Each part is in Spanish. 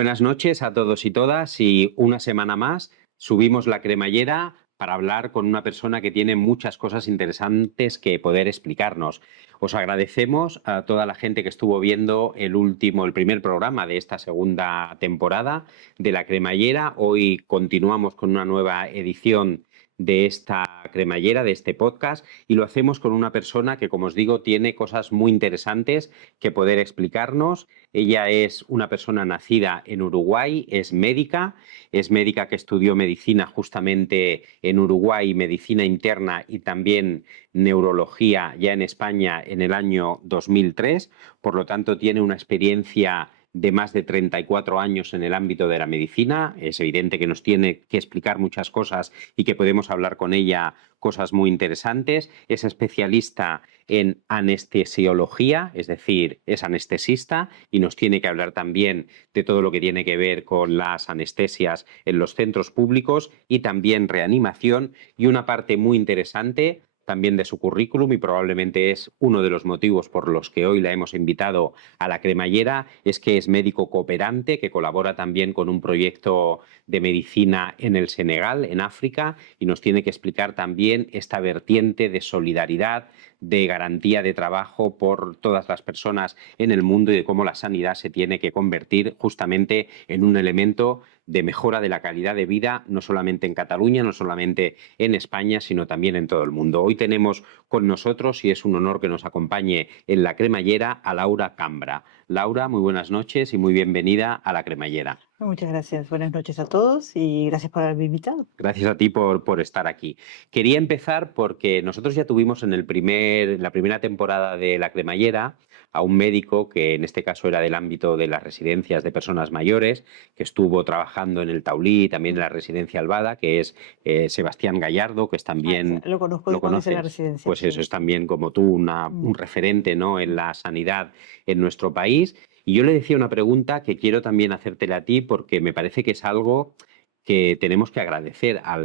Buenas noches a todos y todas y una semana más subimos la cremallera para hablar con una persona que tiene muchas cosas interesantes que poder explicarnos. Os agradecemos a toda la gente que estuvo viendo el primer programa de esta segunda temporada de la cremallera. Hoy continuamos con una nueva edición de esta cremallera, de este podcast, y lo hacemos con una persona que, como os digo, tiene cosas muy interesantes que poder explicarnos. Ella es una persona nacida en Uruguay, es médica que estudió medicina justamente en Uruguay, medicina interna y también neurología ya en España en el año 2003, por lo tanto tiene una experiencia de más de 34 años en el ámbito de la medicina. Es evidente que nos tiene que explicar muchas cosas y que podemos hablar con ella cosas muy interesantes. Es especialista en anestesiología, es decir, es anestesista y nos tiene que hablar también de todo lo que tiene que ver con las anestesias en los centros públicos y también reanimación. Y una parte muy interesante también de su currículum, y probablemente es uno de los motivos por los que hoy la hemos invitado a la cremallera, es que es médico cooperante, que colabora también con un proyecto de medicina en el Senegal, en África, y nos tiene que explicar también esta vertiente de solidaridad, de garantía de trabajo por todas las personas en el mundo y de cómo la sanidad se tiene que convertir justamente en un elemento de mejora de la calidad de vida, no solamente en Cataluña, no solamente en España, sino también en todo el mundo. Hoy tenemos con nosotros, y es un honor que nos acompañe en la cremallera, a Laura Cambra. Laura, muy buenas noches y muy bienvenida a la cremallera. Muchas gracias. Buenas noches a todos y gracias por haberme invitado. Gracias a ti por estar aquí. Quería empezar porque nosotros ya tuvimos en la primera temporada de La Cremallera a un médico que en este caso era del ámbito de las residencias de personas mayores, que estuvo trabajando en el Taulí, también en la residencia Albada, que es Sebastián Gallardo, que es también... Lo conozco ¿Lo de cuando hice la conoces? residencia. Pues Sí. eso, es también como tú un referente, ¿no?, en la sanidad en nuestro país. Y yo le decía una pregunta que quiero también hacértela a ti porque me parece que es algo que tenemos que agradecer a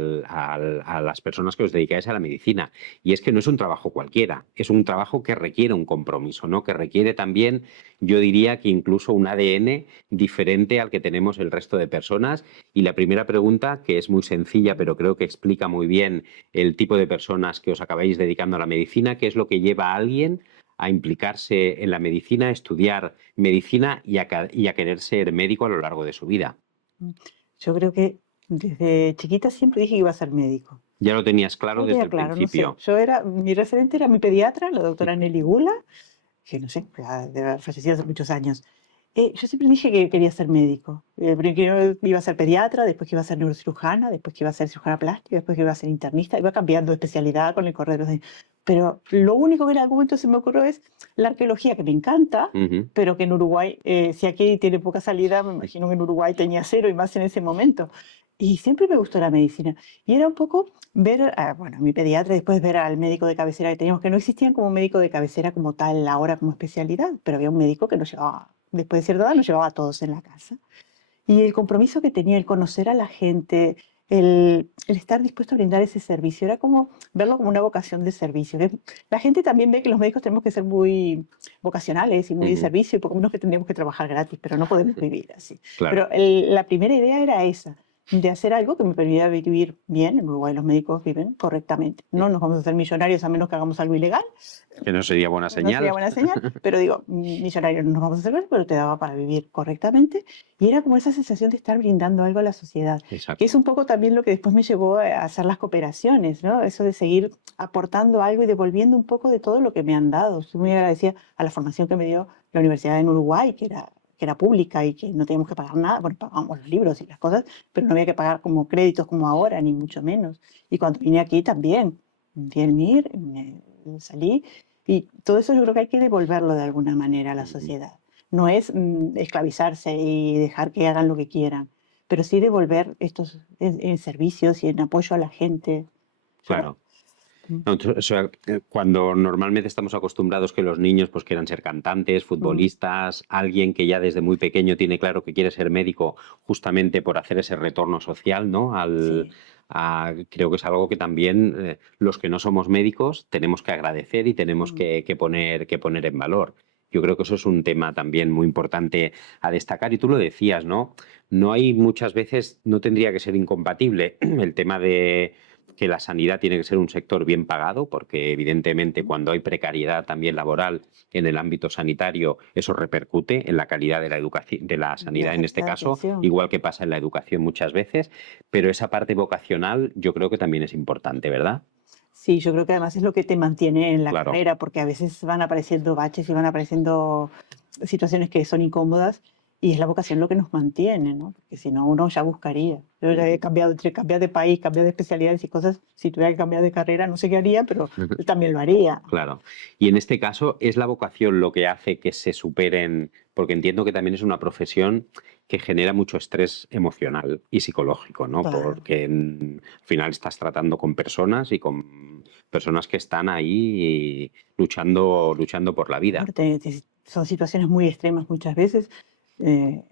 las personas que os dedicáis a la medicina. Y es que no es un trabajo cualquiera, es un trabajo que requiere un compromiso, ¿no? Que requiere también, yo diría que incluso un ADN diferente al que tenemos el resto de personas. Y la primera pregunta, que es muy sencilla, pero creo que explica muy bien el tipo de personas que os acabáis dedicando a la medicina, ¿qué es lo que lleva a alguien a implicarse en la medicina, a estudiar medicina y a querer ser médico a lo largo de su vida? Yo creo que desde chiquita siempre dije que iba a ser médico. Ya lo tenías claro Lo desde tenía el claro, no sé. principio. Mi referente era mi pediatra, la doctora Nelly Gula, que no sé, ya debe haber fallecido hace muchos años. Yo siempre dije que quería ser médico. Primero iba a ser pediatra, después que iba a ser neurocirujana, después que iba a ser cirujana plástica, después que iba a ser internista. Iba cambiando de especialidad con el correr de los años. Pero lo único que en algún momento se me ocurrió es la arqueología, que me encanta, Ujú. pero que en Uruguay, si aquí tiene poca salida, me imagino que en Uruguay tenía cero y más en ese momento. Y siempre me gustó la medicina. Y era un poco ver, bueno, a mi pediatra, después ver al médico de cabecera que teníamos, que no existían como médico de cabecera como tal ahora como especialidad, pero había un médico que nos llevaba, después de cierta edad, nos llevaba a todos en la casa. Y el compromiso que tenía, el conocer a la gente, el estar dispuesto a brindar ese servicio, era como verlo como una vocación de servicio. La gente también ve que los médicos tenemos que ser muy vocacionales y muy de Ujú. servicio, y poco menos que tendríamos que trabajar gratis, pero no podemos vivir así. Claro. Pero la primera idea era esa, de hacer algo que me permitiera vivir bien. En Uruguay los médicos viven correctamente. No nos vamos a hacer millonarios a menos que hagamos algo ilegal. Que no sería buena No sería señal. buena señal, pero digo, millonarios no nos vamos a hacer, pero te daba para vivir correctamente. Y era como esa sensación de estar brindando algo a la sociedad, que es Exacto. un poco también lo que después me llevó a hacer las cooperaciones, ¿no? Eso de seguir aportando algo y devolviendo un poco de todo lo que me han dado. Estoy muy agradecida a la formación que me dio la universidad en Uruguay, que era pública y que no teníamos que pagar nada. Bueno, pagábamos los libros y las cosas, pero no había que pagar como créditos como ahora, ni mucho menos. Y cuando vine aquí también, di el MIR, salí, y todo eso yo creo que hay que devolverlo de alguna manera a la Ujú. sociedad. No es esclavizarse y dejar que hagan lo que quieran, pero sí devolver estos en servicios y en apoyo a la gente. Yo, Claro. mm, No, o sea, cuando normalmente estamos acostumbrados que los niños pues quieran ser cantantes, mm, futbolistas, alguien que ya desde muy pequeño tiene claro que quiere ser médico justamente por hacer ese retorno social, ¿no? sí. Creo que es algo que también los que no somos médicos tenemos que agradecer y tenemos Mm, que poner en valor. Yo creo que eso es un tema también muy importante a destacar y tú lo decías, ¿no? No hay muchas veces, no tendría que ser incompatible el tema de que la sanidad tiene que ser un sector bien pagado, porque evidentemente cuando hay precariedad también laboral en el ámbito sanitario, eso repercute en la calidad de la educación, de la La sanidad en este calidad de caso, atención. igual que pasa en la educación muchas veces, pero esa parte vocacional yo creo que también es importante, ¿verdad? Sí, yo creo que además es lo que te mantiene en la Claro. carrera, porque a veces van apareciendo baches y van apareciendo situaciones que son incómodas y es la vocación lo que nos mantiene, ¿no? Porque si no, uno ya buscaría. Yo ya he cambiado entre cambiar de país, cambiar de especialidades y cosas. Si tuviera que cambiar de carrera, no sé qué haría, pero yo también lo haría. Claro. Y en este caso, ¿es la vocación lo que hace que se superen? Porque entiendo que también es una profesión que genera mucho estrés emocional y psicológico, ¿no? Claro. Porque al final estás tratando con personas y con personas que están ahí luchando por la vida. Son situaciones muy extremas muchas veces. Eh,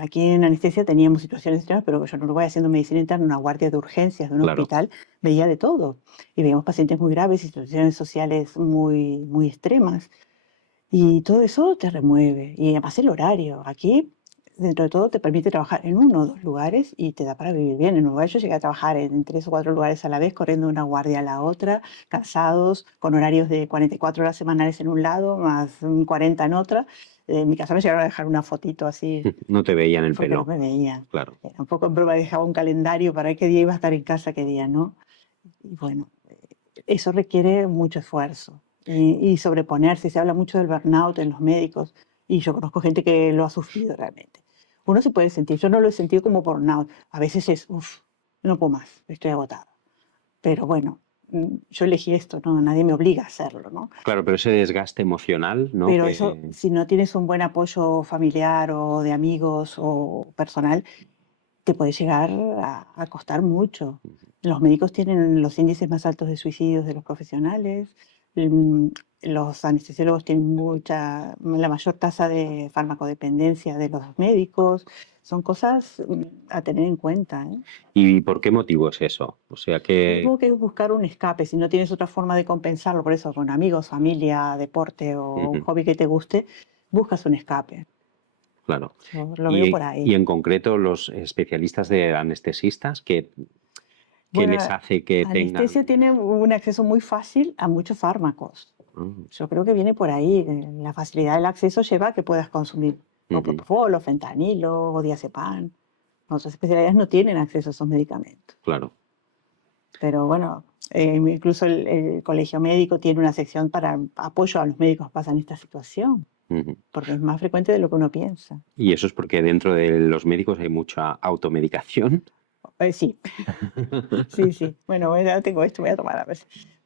Aquí en anestesia teníamos situaciones extremas, pero yo en Uruguay haciendo medicina interna, una guardia de urgencias de un Claro. hospital, veía de todo. Y veíamos pacientes muy graves, situaciones sociales muy, muy extremas. Y todo eso te remueve. Y además el horario. Aquí, dentro de todo, te permite trabajar en uno o dos lugares y te da para vivir bien. En Uruguay yo llegué a trabajar en tres o cuatro lugares a la vez, corriendo de una guardia a la otra, cansados, con horarios de 44 horas semanales en un lado, más 40 en otra. En mi casa me llegaron a dejar una fotito así, No te veían el porque no pelo. me veían. Claro. Era un poco en broma, dejaba un calendario para qué día iba a estar en casa, qué día no. Y bueno, eso requiere mucho esfuerzo y sobreponerse. Se habla mucho del burnout en los médicos y yo conozco gente que lo ha sufrido realmente. Uno se puede sentir, yo no lo he sentido como burnout. A veces es, uff, no puedo más, estoy agotada. Pero bueno, yo elegí esto, ¿no? Nadie me obliga a hacerlo, ¿no? Claro, pero ese desgaste emocional, ¿no? Pero eso, Que si no tienes un buen apoyo familiar o de amigos o personal, te puede llegar a costar mucho. Los médicos tienen los índices más altos de suicidios de los profesionales, mm, los anestesiólogos tienen la mayor tasa de farmacodependencia de los médicos. Son cosas a tener en cuenta, ¿eh? ¿Y por qué motivo es eso? O sea que, Supongo que es buscar un escape, si no tienes otra forma de compensarlo, por eso con amigos, familia, deporte o un ujú, hobby que te guste, buscas un escape. claro. Yo lo veo por Y ahí. en concreto los especialistas de anestesistas, ¿qué Bueno, les hace que anestesia tengan? tiene un acceso muy fácil a muchos fármacos. Mm, Yo creo que viene por ahí. La facilidad del acceso lleva a que puedas consumir o ujú, propofol, o fentanilo, o diazepam. Otras especialidades no tienen acceso a esos medicamentos. claro. Pero bueno, incluso el colegio médico tiene una sección para apoyo a los médicos que pasan esta situación, Ujú. porque es más frecuente de lo que uno piensa. Y eso es porque dentro de los médicos hay mucha automedicación. Sí, sí, sí. Bueno, ya tengo esto, voy a tomar a ver.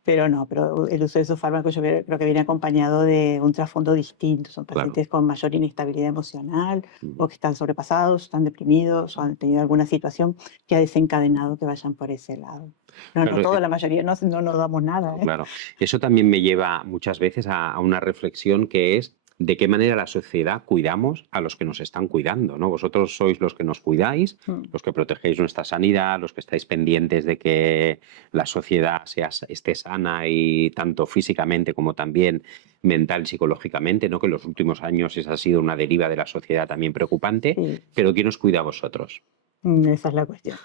Pero no, pero el uso de esos fármacos creo que viene acompañado de un trasfondo distinto. Son Claro. pacientes con mayor inestabilidad emocional Ujú. o que están sobrepasados, están deprimidos o han tenido alguna situación que ha desencadenado que vayan por ese lado. No, no Claro, toda la mayoría no nos damos nada, ¿eh? claro. Eso también me lleva muchas veces a una reflexión que es de qué manera la sociedad cuidamos a los que nos están cuidando, ¿no? Vosotros sois los que nos cuidáis, Mm. los que protegéis nuestra sanidad, los que estáis pendientes de que la sociedad esté sana y tanto físicamente como también mental y psicológicamente, ¿no? Que en los últimos años esa ha sido una deriva de la sociedad también preocupante, Sí, pero ¿quién os cuida a vosotros? esa es la cuestión.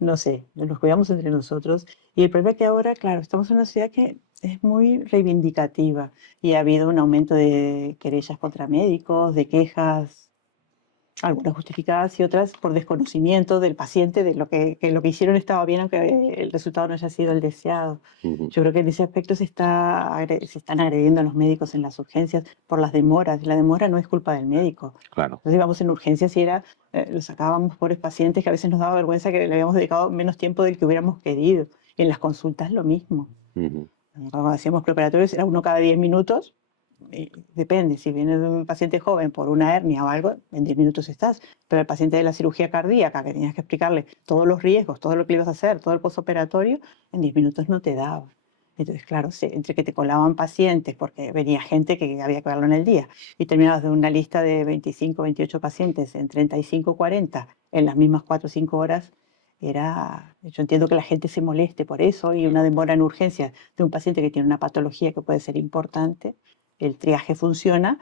No sé, nos cuidamos entre nosotros. Y el problema es que ahora, claro, estamos en una sociedad que es muy reivindicativa y ha habido un aumento de querellas contra médicos, de quejas, algunas justificadas y otras por desconocimiento del paciente de que lo que hicieron estaba bien, aunque el resultado no haya sido el deseado. Ujú, Yo creo que en ese aspecto se están agrediendo a los médicos en las urgencias por las demoras. La demora no es culpa del médico. claro. Entonces íbamos en urgencias y los sacábamos pobres pacientes que a veces nos daba vergüenza que le habíamos dedicado menos tiempo del que hubiéramos querido. Y en las consultas lo mismo. Ujú, Cuando hacíamos preparatorios era uno cada 10 minutos. Y depende, si viene de un paciente joven por una hernia o algo, en 10 minutos estás. Pero el paciente de la cirugía cardíaca, que tenías que explicarle todos los riesgos, todo lo que le ibas a hacer, todo el posoperatorio, en 10 minutos no te daba. Entonces, claro, entre que te colaban pacientes, porque venía gente que había que verlo en el día, y terminabas de una lista de 25, 28 pacientes en 35, 40, en las mismas 4 o 5 horas, yo entiendo que la gente se moleste por eso y una demora en urgencia de un paciente que tiene una patología que puede ser importante, el triaje funciona,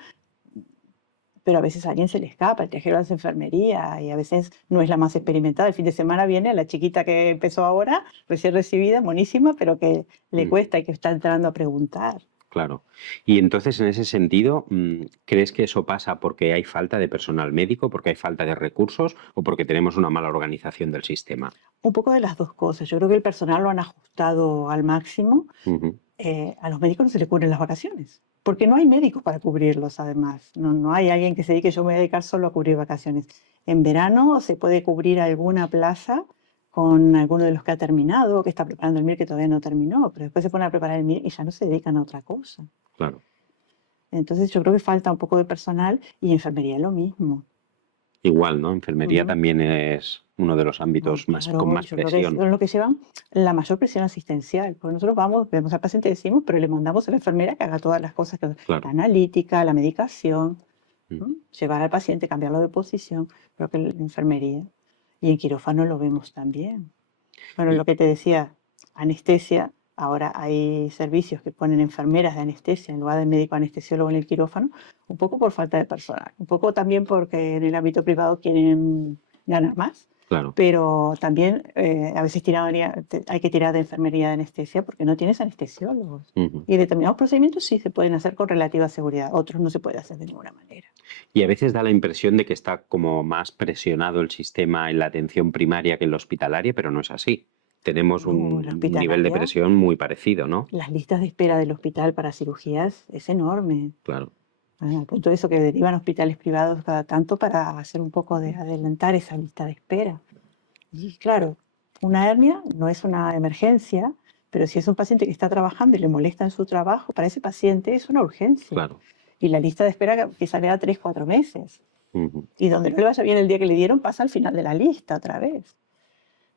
pero a veces a alguien se le escapa, el triaje lo hace enfermería y a veces no es la más experimentada. El fin de semana viene la chiquita que empezó ahora, recién recibida, buenísima, pero que le Mm, cuesta y que está entrando a preguntar. claro. Y entonces, en ese sentido, ¿crees que eso pasa porque hay falta de personal médico, porque hay falta de recursos o porque tenemos una mala organización del sistema? Un poco de las dos cosas. Yo creo que el personal lo han ajustado al máximo. Ujú, A los médicos no se les cubren las vacaciones, porque no hay médicos para cubrirlos además. No hay alguien que se dedique, yo me voy a dedicar solo a cubrir vacaciones. En verano se puede cubrir alguna plaza con alguno de los que ha terminado, que está preparando el MIR que todavía no terminó, pero después se pone a preparar el MIR y ya no se dedican a otra cosa. claro. Entonces yo creo que falta un poco de personal y enfermería lo mismo. Igual, ¿no? Enfermería Ujú. también es uno de los No, ámbitos con claro, más yo creo que presión. son los que llevan la mayor presión asistencial, porque nosotros vamos, vemos al paciente y decimos, pero le mandamos a la enfermera que haga todas las cosas, la Claro. analítica, la medicación, Mm. ¿no? Llevar al paciente, cambiarlo de posición, creo que en enfermería. Y en quirófano lo vemos también. Bueno, Y, lo que te decía, anestesia, ahora hay servicios que ponen enfermeras de anestesia en lugar de médico anestesiólogo en el quirófano, un poco por falta de personal, un poco también porque en el ámbito privado quieren ganar más, claro. pero también a veces hay que tirar de enfermería de anestesia porque no tienes anestesiólogos. Ujú. Y determinados procedimientos sí se pueden hacer con relativa seguridad, otros no se puede hacer de ninguna manera. Y a veces da la impresión de que está como más presionado el sistema en la atención primaria que en la hospitalaria, pero no es así. Tenemos No, la un nivel de hospitalaria, presión muy parecido, ¿no? las listas de espera del hospital para cirugías es enorme. Claro. Al punto de eso que derivan a hospitales privados cada tanto para hacer un poco de adelantar esa lista de espera. Y claro, una hernia no es una emergencia, pero si es un paciente que está trabajando y le molesta en su trabajo, para ese paciente es una urgencia. Claro. Y la lista de espera quizá le da 3, 4 meses. Ujú. Y donde no le vaya bien el día que le dieron, pasa al final de la lista otra vez.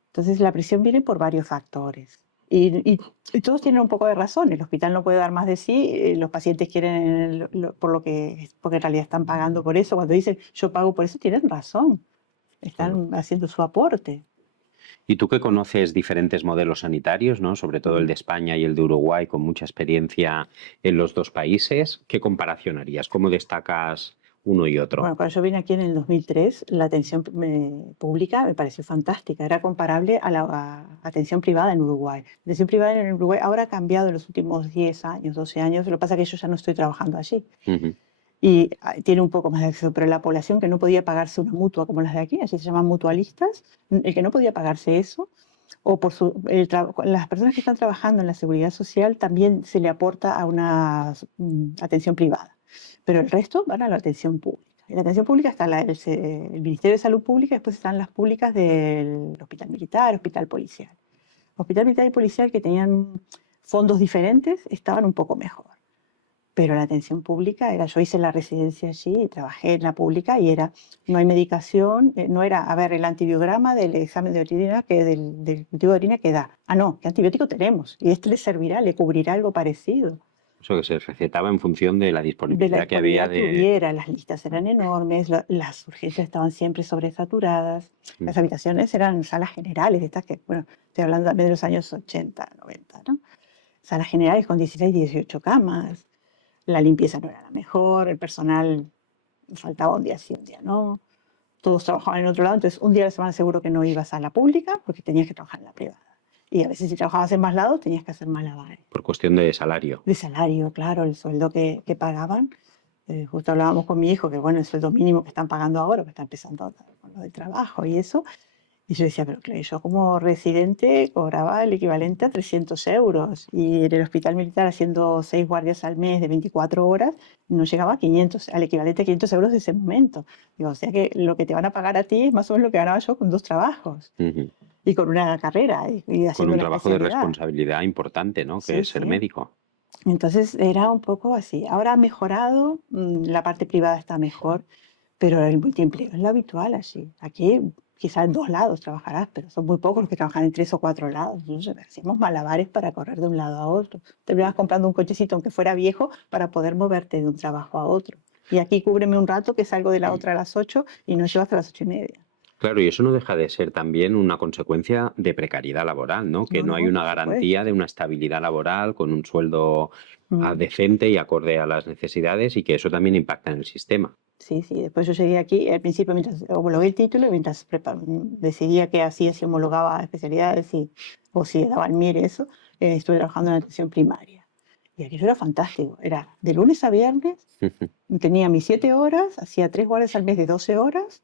Entonces la presión viene por varios factores. Y todos tienen un poco de razón. El hospital no puede dar más de sí. Los pacientes quieren porque en realidad están pagando por eso. Cuando dicen yo pago por eso, tienen razón. Claro. Están haciendo su aporte. Y tú que conoces diferentes modelos sanitarios, ¿no? Sobre todo el Ujú. de España y el de Uruguay, con mucha experiencia en los dos países, ¿qué comparación harías? ¿Cómo destacas uno y otro? Bueno, cuando yo vine aquí en el 2003, la atención pública me pareció fantástica. Era comparable a la atención privada en Uruguay. La atención privada en Uruguay ahora ha cambiado en los últimos 10 años, 12 años. Lo que pasa es que yo ya no estoy trabajando allí. Ujú. Y tiene un poco más de acceso, pero la población que no podía pagarse una mutua como las de aquí, así se llaman mutualistas, el que no podía pagarse eso, o las personas que están trabajando en la seguridad social también se le aporta a una atención privada, pero el resto van a la atención pública. En la atención pública está el Ministerio de Salud Pública, después están las públicas del Hospital Militar, Hospital Policial. Hospital Militar y Policial que tenían fondos diferentes estaban un poco mejor. Pero la atención pública yo hice la residencia allí y trabajé en la pública y no hay medicación, no era, a ver, el antibiograma del examen de orina, del cultivo de orina que da. Ah, no, ¿qué antibiótico tenemos? Y le servirá, le cubrirá algo parecido. Eso que se recetaba en función de la De la disponibilidad que había disponibilidad que de... hubiera, las listas eran enormes, las urgencias estaban siempre sobresaturadas, Mm. las habitaciones eran salas generales, estas que, bueno, estoy hablando también de los años 80, 90, ¿no? Salas generales con 16, 18 camas. La limpieza no era la mejor, el personal faltaba un día sí, un día no. Todos trabajaban en otro lado, entonces un día a la semana seguro que no ibas a la pública porque tenías que trabajar en la privada. Y a veces si trabajabas en más lados tenías que hacer malabares. Por cuestión de salario. De salario, claro, el sueldo que pagaban. Justo hablábamos con mi hijo que bueno, el sueldo mínimo que están pagando ahora, que está empezando con lo del trabajo y eso, y yo decía, pero claro, yo como residente cobraba el equivalente a 300 euros y en el hospital militar haciendo 6 guardias al mes de 24 horas no llegaba a 500, al equivalente a 500 euros de ese momento. Digo, o sea que lo que te van a pagar a ti es más o menos lo que ganaba yo con 2 trabajos Ujú. y con una carrera y Con haciendo un la trabajo de especialidad. responsabilidad importante, ¿no? Que Sí, es ser sí. médico. Entonces era un poco así. Ahora ha mejorado, la parte privada está mejor, pero el multiempleo es lo habitual allí. Aquí quizás en 2 lados trabajarás, pero son muy pocos los que trabajan en 3 o 4 lados. Entonces, hacíamos malabares para correr de un lado a otro. Terminabas comprando un cochecito, aunque fuera viejo, para poder moverte de un trabajo a otro. Y aquí cúbreme un rato que salgo de la otra a las 8 y no llego hasta las 8:30. Claro, y eso no deja de ser también una consecuencia de precariedad laboral, ¿no? Que No, no hay no, una por garantía supuesto. de una estabilidad laboral con un sueldo Mm. decente y acorde a las necesidades y que eso también impacta en el sistema. Sí, sí, después yo llegué aquí, al principio mientras homologué el título, y mientras decidía qué hacía, si homologaba especialidades o si daba el MIR, eso, estuve trabajando en atención primaria. Y aquello era fantástico, era de lunes a viernes, tenía mis 7 horas, hacía 3 guardias al mes de 12 horas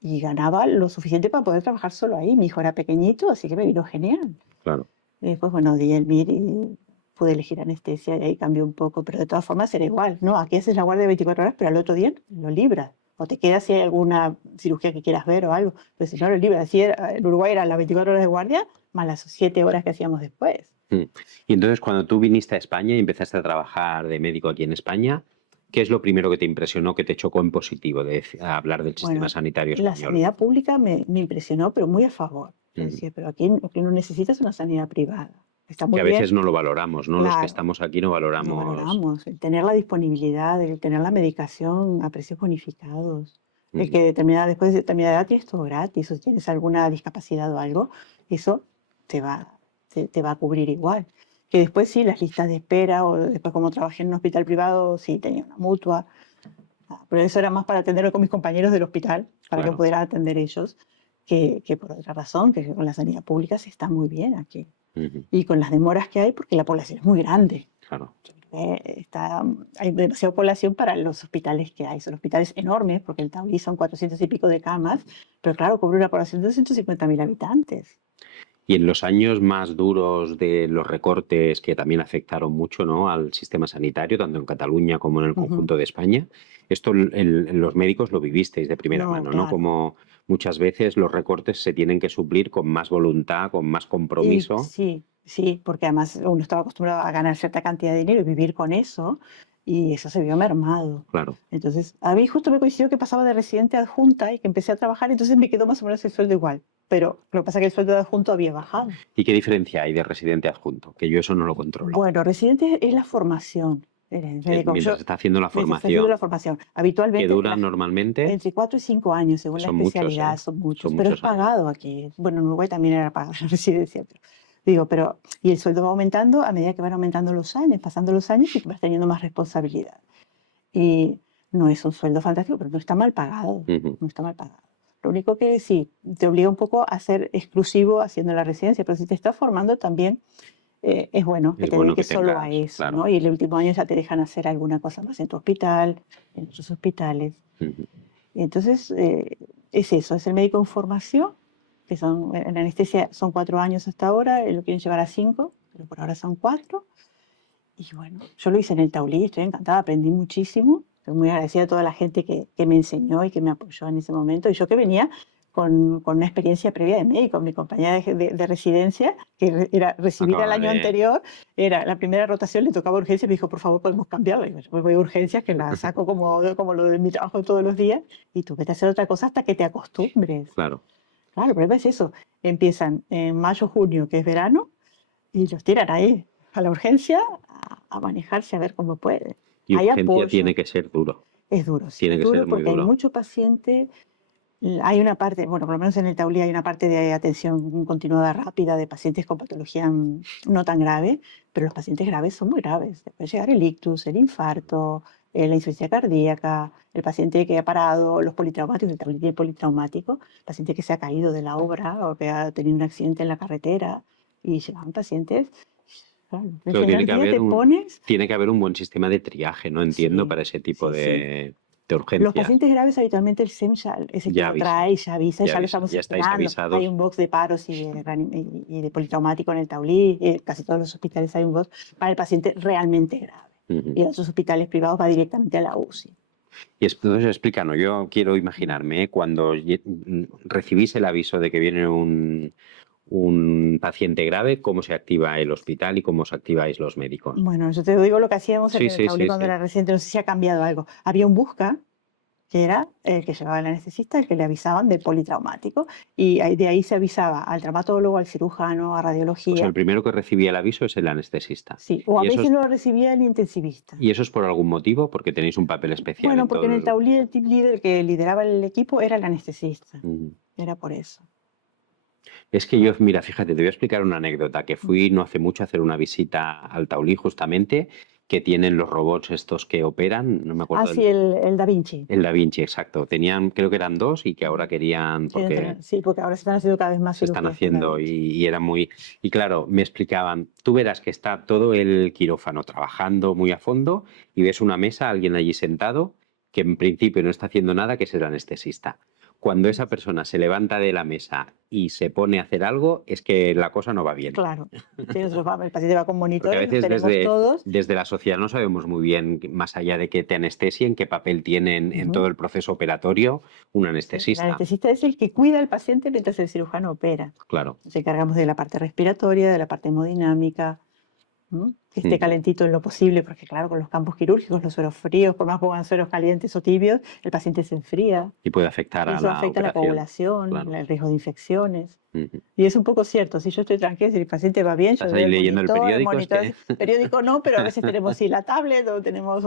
y ganaba lo suficiente para poder trabajar solo ahí. Mi hijo era pequeñito, así que me vino genial. Claro. Y después, bueno, di el MIR y pude elegir anestesia y ahí cambió un poco, pero de todas formas era igual, ¿no? Aquí haces la guardia de 24 horas, pero al otro día lo libras. O te quedas si hay alguna cirugía que quieras ver o algo, pero si no lo libras. Si en Uruguay eran las 24 horas de guardia, más las 7 horas que hacíamos después. Mm. Y entonces, cuando tú viniste a España y empezaste a trabajar de médico aquí en España, ¿qué es lo primero que te impresionó, que te chocó en positivo de hablar del sistema Bueno, sanitario la español? sanidad pública me impresionó, pero muy a favor. Yo Mm. decía, pero aquí lo que uno necesita es una sanidad privada. Está Que muy a bien, veces no lo valoramos, ¿no? Los que claro, estamos aquí no no valoramos. valoramos el tener la disponibilidad, el tener la medicación a precios bonificados, el Mm. que después de determinada edad tienes todo gratis, o si tienes alguna discapacidad o algo, eso te te va a cubrir igual. Que después sí, las listas de espera, o después como trabajé en un hospital privado, sí tenía una mutua, pero eso era más para atenderlo con mis compañeros del hospital, para que Claro. pudieran atender ellos, que por otra razón, que con la sanidad pública se está muy bien aquí. Ujú. Y con las demoras que hay, porque la población es muy grande. Claro. Hay demasiada población para los hospitales que hay. Son hospitales enormes, porque el Taulí son 400 y pico de camas, pero claro, cubre una población de 250.000 habitantes. Y en los años más duros de los recortes que también afectaron mucho, ¿no?, al sistema sanitario, tanto en Cataluña como en el Ujú. conjunto de España, esto los médicos lo vivisteis de primera No, mano, ¿no? claro. Como muchas veces los recortes se tienen que suplir con más voluntad, con más Y compromiso. sí, sí, porque además uno estaba acostumbrado a ganar cierta cantidad de dinero y vivir con eso, y eso se vio mermado. Claro. Entonces, a mí justo me coincidió que pasaba de residente a adjunta y que empecé a trabajar, entonces me quedó más o menos el sueldo igual. Pero lo que pasa es que el sueldo de adjunto había bajado. ¿Y qué diferencia hay de residente a adjunto? Que yo eso no lo controlo. Bueno, residente es la formación. Mientras está haciendo la Mientras está haciendo la formación, formación, que habitualmente dura normalmente, entre 4 y 5 años, según la son muchos, especialidad, ¿eh? son Son muchos, pero es muchos años. pagado aquí. Bueno, en Uruguay también era pagado la residencia, pero digo, y el sueldo va aumentando a medida que van aumentando los años, pasando los años y vas teniendo más responsabilidad. Y no es un sueldo fantástico, pero no está mal pagado, Ujú. no está mal pagado. Lo único que sí, te obliga un poco a ser exclusivo haciendo la residencia, pero si te estás formando también es bueno que Es te bueno que dediques solo a tengas, eso, claro. ¿no? Y el último año ya te dejan hacer alguna cosa más en tu hospital, en otros hospitales. Ujú. Y entonces es eso, es el médico en formación, que son, en anestesia son 4 años hasta ahora, lo quieren llevar a 5, pero por ahora son 4. Y bueno, yo lo hice en el Taulí, estoy encantada, aprendí muchísimo. Estoy muy agradecida a toda la gente que me enseñó y que me apoyó en ese momento. Y yo que venía con una experiencia previa de médico, mi compañera de residencia, que era recibida el Acaba año de... anterior, era la primera rotación, le tocaba urgencias, me dijo, por favor, podemos cambiarla. Y yo voy a urgencias, que la saco como lo de mi trabajo todos los días, y tú vete a hacer otra cosa hasta que te acostumbres. Claro. Claro, el problema es eso. Empiezan en mayo, junio, que es verano, y los tiran ahí a la urgencia a manejarse a ver cómo puede. Y Hay urgencia apoyo, tiene que ser duro. es duro, sí, Tiene es que ser duro muy porque hay duro. mucho paciente. Hay una parte, bueno, por lo menos en el Taulí hay una parte de atención continuada rápida de pacientes con patología no tan grave, pero los pacientes graves son muy graves. Puede llegar el ictus, el infarto, la insuficiencia cardíaca, el paciente que ha parado, los politraumáticos, el Taulí tiene politraumático, el paciente que se ha caído de la obra o que ha tenido un accidente en la carretera y llegan pacientes. Claro, el Pero primer día te pones, tiene que haber un buen sistema de triaje, ¿no? Entiendo, sí, para ese tipo sí, sí. de Los urgencias. pacientes graves habitualmente el SEM ya es el que Ya lo avisa, trae y ya avisa, ya ya lo avisa. estamos Ya estáis esperando. Hay avisados. un box de paros y de politraumático en el Taulí, casi todos los hospitales hay un box para el paciente realmente grave. Ujú. Y en otros hospitales privados va directamente a la UCI. Y entonces explícanos, yo quiero imaginarme, ¿eh?, cuando recibís el aviso de que viene un paciente grave, cómo se activa el hospital y cómo os activáis los médicos. Bueno, yo te digo lo que hacíamos en Sí, el sí, Taulí sí, cuando sí. era reciente, no sé si ha cambiado algo. Había un busca, que era el que llevaba al anestesista, el que le avisaban del politraumático, y de ahí se avisaba al traumatólogo, al cirujano, a O sea, el radiología. primero que recibía el aviso es el anestesista. Sí, o a Y eso veces es, lo recibía el intensivista. y eso es por algún motivo, porque tenéis un papel especial Bueno, en porque todos en el los... Taulí el team leader que lideraba el equipo era el anestesista. Ujú. era por eso. Es que yo, mira, fíjate, te voy a explicar una anécdota, que fui no hace mucho a hacer una visita al Taulí, justamente, que tienen los robots estos que operan, no me Ah, acuerdo sí, el Da Vinci. el Da Vinci, exacto. Tenían, creo que eran dos y que ahora querían, porque Sí, porque ahora se están haciendo cada vez más se están cirugías con Da haciendo Vinci. y era muy... Y claro, me explicaban, tú verás que está todo el quirófano trabajando muy a fondo y ves una mesa, alguien allí sentado, que en principio no está haciendo nada, que es el anestesista. Cuando esa persona se levanta de la mesa y se pone a hacer algo, es que la cosa no va bien. Claro, sí, el paciente va con Porque a monitores, los veces tenemos todos. desde la sociedad no sabemos muy bien, más allá de que te anestesien, qué papel tiene en todo el proceso operatorio un El anestesista. anestesista es el que cuida al paciente mientras el cirujano opera. Claro. Nos encargamos de la parte respiratoria, de la parte hemodinámica, que esté calentito en lo posible, porque claro, con los campos quirúrgicos, los sueros fríos, por más pongan sueros calientes o tibios, el paciente se enfría. Y puede afectar Y a eso la afecta la operación. coagulación, Claro. el riesgo de infecciones. Ujú. Y es un poco cierto, si yo estoy tranquila, si el paciente va bien, yo Estás veo ahí el leyendo el monitor, periódico, es que... periódico no, pero a veces tenemos sí la tablet o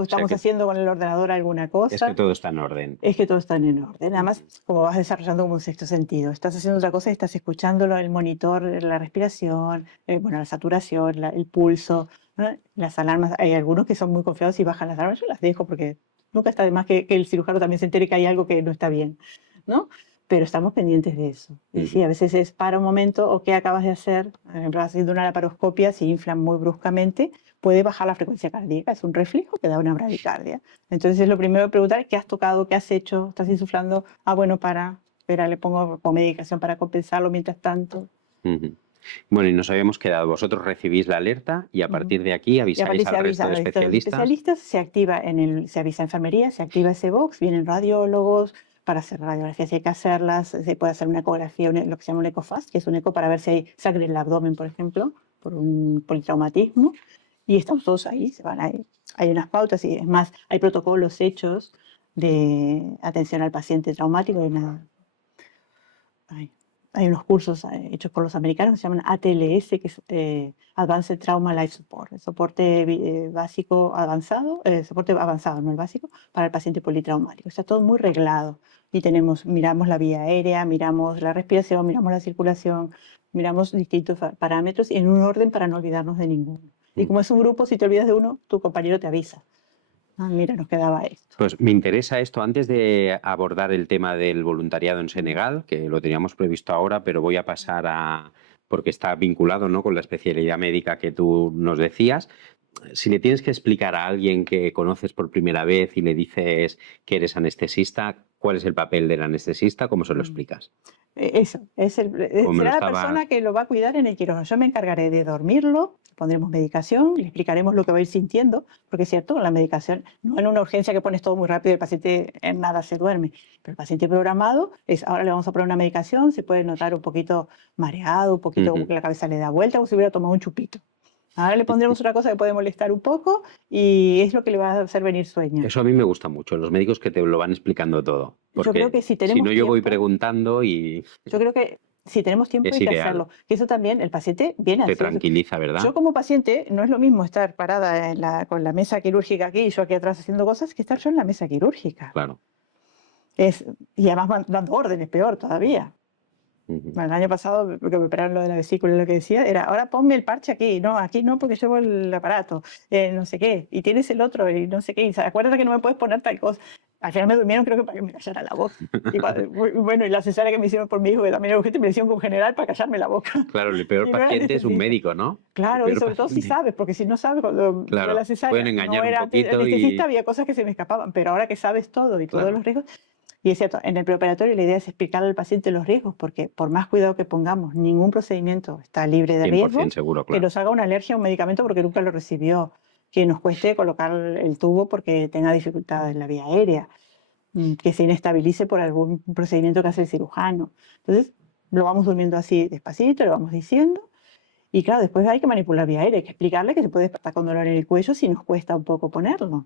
estamos que- haciendo con el ordenador alguna Es que cosa. todo está en orden. Es que todo está en orden. Además, como vas desarrollando como un sexto sentido, estás haciendo otra cosa y estás escuchándolo, el monitor, la respiración, bueno, la saturación, el pulso, ¿no? Las alarmas. Hay algunos que son muy confiados y bajan las alarmas. Yo las dejo porque nunca está de más que el cirujano también se entere que hay algo que no está bien, ¿no? Pero estamos pendientes de eso. Y sí, a veces es para un momento o qué acabas de hacer, por ejemplo, haciendo una laparoscopia, si inflan muy bruscamente, puede bajar la frecuencia cardíaca, es un reflejo que da una bradicardia. Entonces es lo primero de preguntar, ¿qué has tocado? ¿Qué has hecho? ¿Estás insuflando? Ah, bueno, espera, le pongo con medicación para compensarlo mientras tanto. Ujú. Bueno, y nos habíamos quedado, vosotros recibís la alerta y a partir de aquí Y a avisáis partir se al avisa resto de a los especialistas. se activa se avisa a enfermería, se activa ese box, vienen radiólogos para hacer radiografías si hay que hacerlas, se puede hacer una ecografía, lo que se llama un ecofast, que es un eco para ver si hay sangre en el abdomen, por ejemplo, por un politraumatismo, y estamos todos ahí, hay unas pautas y es más, hay protocolos hechos de atención al paciente traumático, hay unos cursos hechos por los americanos que se llaman ATLS, que es Advanced Trauma Life Support, el soporte básico avanzado, soporte avanzado, no el básico, para el paciente politraumático. Está todo muy reglado y miramos la vía aérea, miramos la respiración, miramos la circulación, miramos distintos parámetros y en un orden para no olvidarnos de ninguno. Y como es un grupo, si te olvidas de uno, tu compañero te avisa. Ah, mira, nos quedaba esto. Pues me interesa esto, antes de abordar el tema del voluntariado en Senegal, que lo teníamos previsto ahora, pero voy a pasar a, porque está vinculado, ¿no?, con la especialidad médica que tú nos decías. Si le tienes que explicar a alguien que conoces por primera vez y le dices que eres anestesista, ¿cuál es el papel del anestesista? ¿Cómo se lo explicas? Eso, Como me lo será la estaba... persona que lo va a cuidar en el quirófano. Yo me encargaré de dormirlo, pondremos medicación, le explicaremos lo que va a ir sintiendo, porque es cierto, la medicación, no en una urgencia que pones todo muy rápido y el paciente en nada se duerme, pero el paciente programado es, ahora le vamos a poner una medicación, se puede notar un poquito mareado, un poquito como que la cabeza le da vuelta, como si hubiera tomado un chupito. Ahora le pondremos otra cosa que puede molestar un poco y es lo que le va a hacer venir sueño. Eso a mí me gusta mucho, los médicos que te lo van explicando todo. Porque Yo creo que si si tenemos no, yo voy tiempo, preguntando y yo creo que si tenemos tiempo es hay que ideal. hacerlo. Que eso también, el paciente viene Te ansioso. tranquiliza, ¿verdad? Yo como paciente, no es lo mismo estar parada con la mesa quirúrgica aquí y yo aquí atrás haciendo cosas que estar yo en la mesa quirúrgica. Claro. Y además dando órdenes, peor todavía. Bueno, el año pasado, que me operaron lo de la vesícula, lo que decía era, ahora ponme el parche aquí, no, aquí no porque llevo el aparato, no sé qué, y tienes el otro y no sé qué, y acuérdate que no me puedes poner tal cosa. Al final me durmieron creo que para que me callara la boca. Bueno, y la cesárea que me hicieron por mi hijo, que también era urgente, me la hicieron con general para callarme la boca. Claro, el peor Y no era paciente es un anestesista. médico, ¿no? Claro, y El peor sobre todo si paciente. sabes, porque si no sabes, cuando Claro, fue la pueden cesárea, engañar no un era poquito anestesista, y... había cosas que se me escapaban, pero ahora que sabes todo y todos Claro. los riesgos, y es cierto, en el preoperatorio la idea es explicarle al paciente los riesgos, porque por más cuidado que pongamos, ningún procedimiento está libre de 100% riesgo. seguro, Que claro. nos haga una alergia a un medicamento porque nunca lo recibió, que nos cueste colocar el tubo porque tenga dificultad en la vía aérea, que se inestabilice por algún procedimiento que hace el cirujano. Entonces, lo vamos durmiendo así despacito, lo vamos diciendo. Y claro, después hay que manipular vía aérea, hay que explicarle que se puede despertar con dolor en el cuello si nos cuesta un poco ponerlo.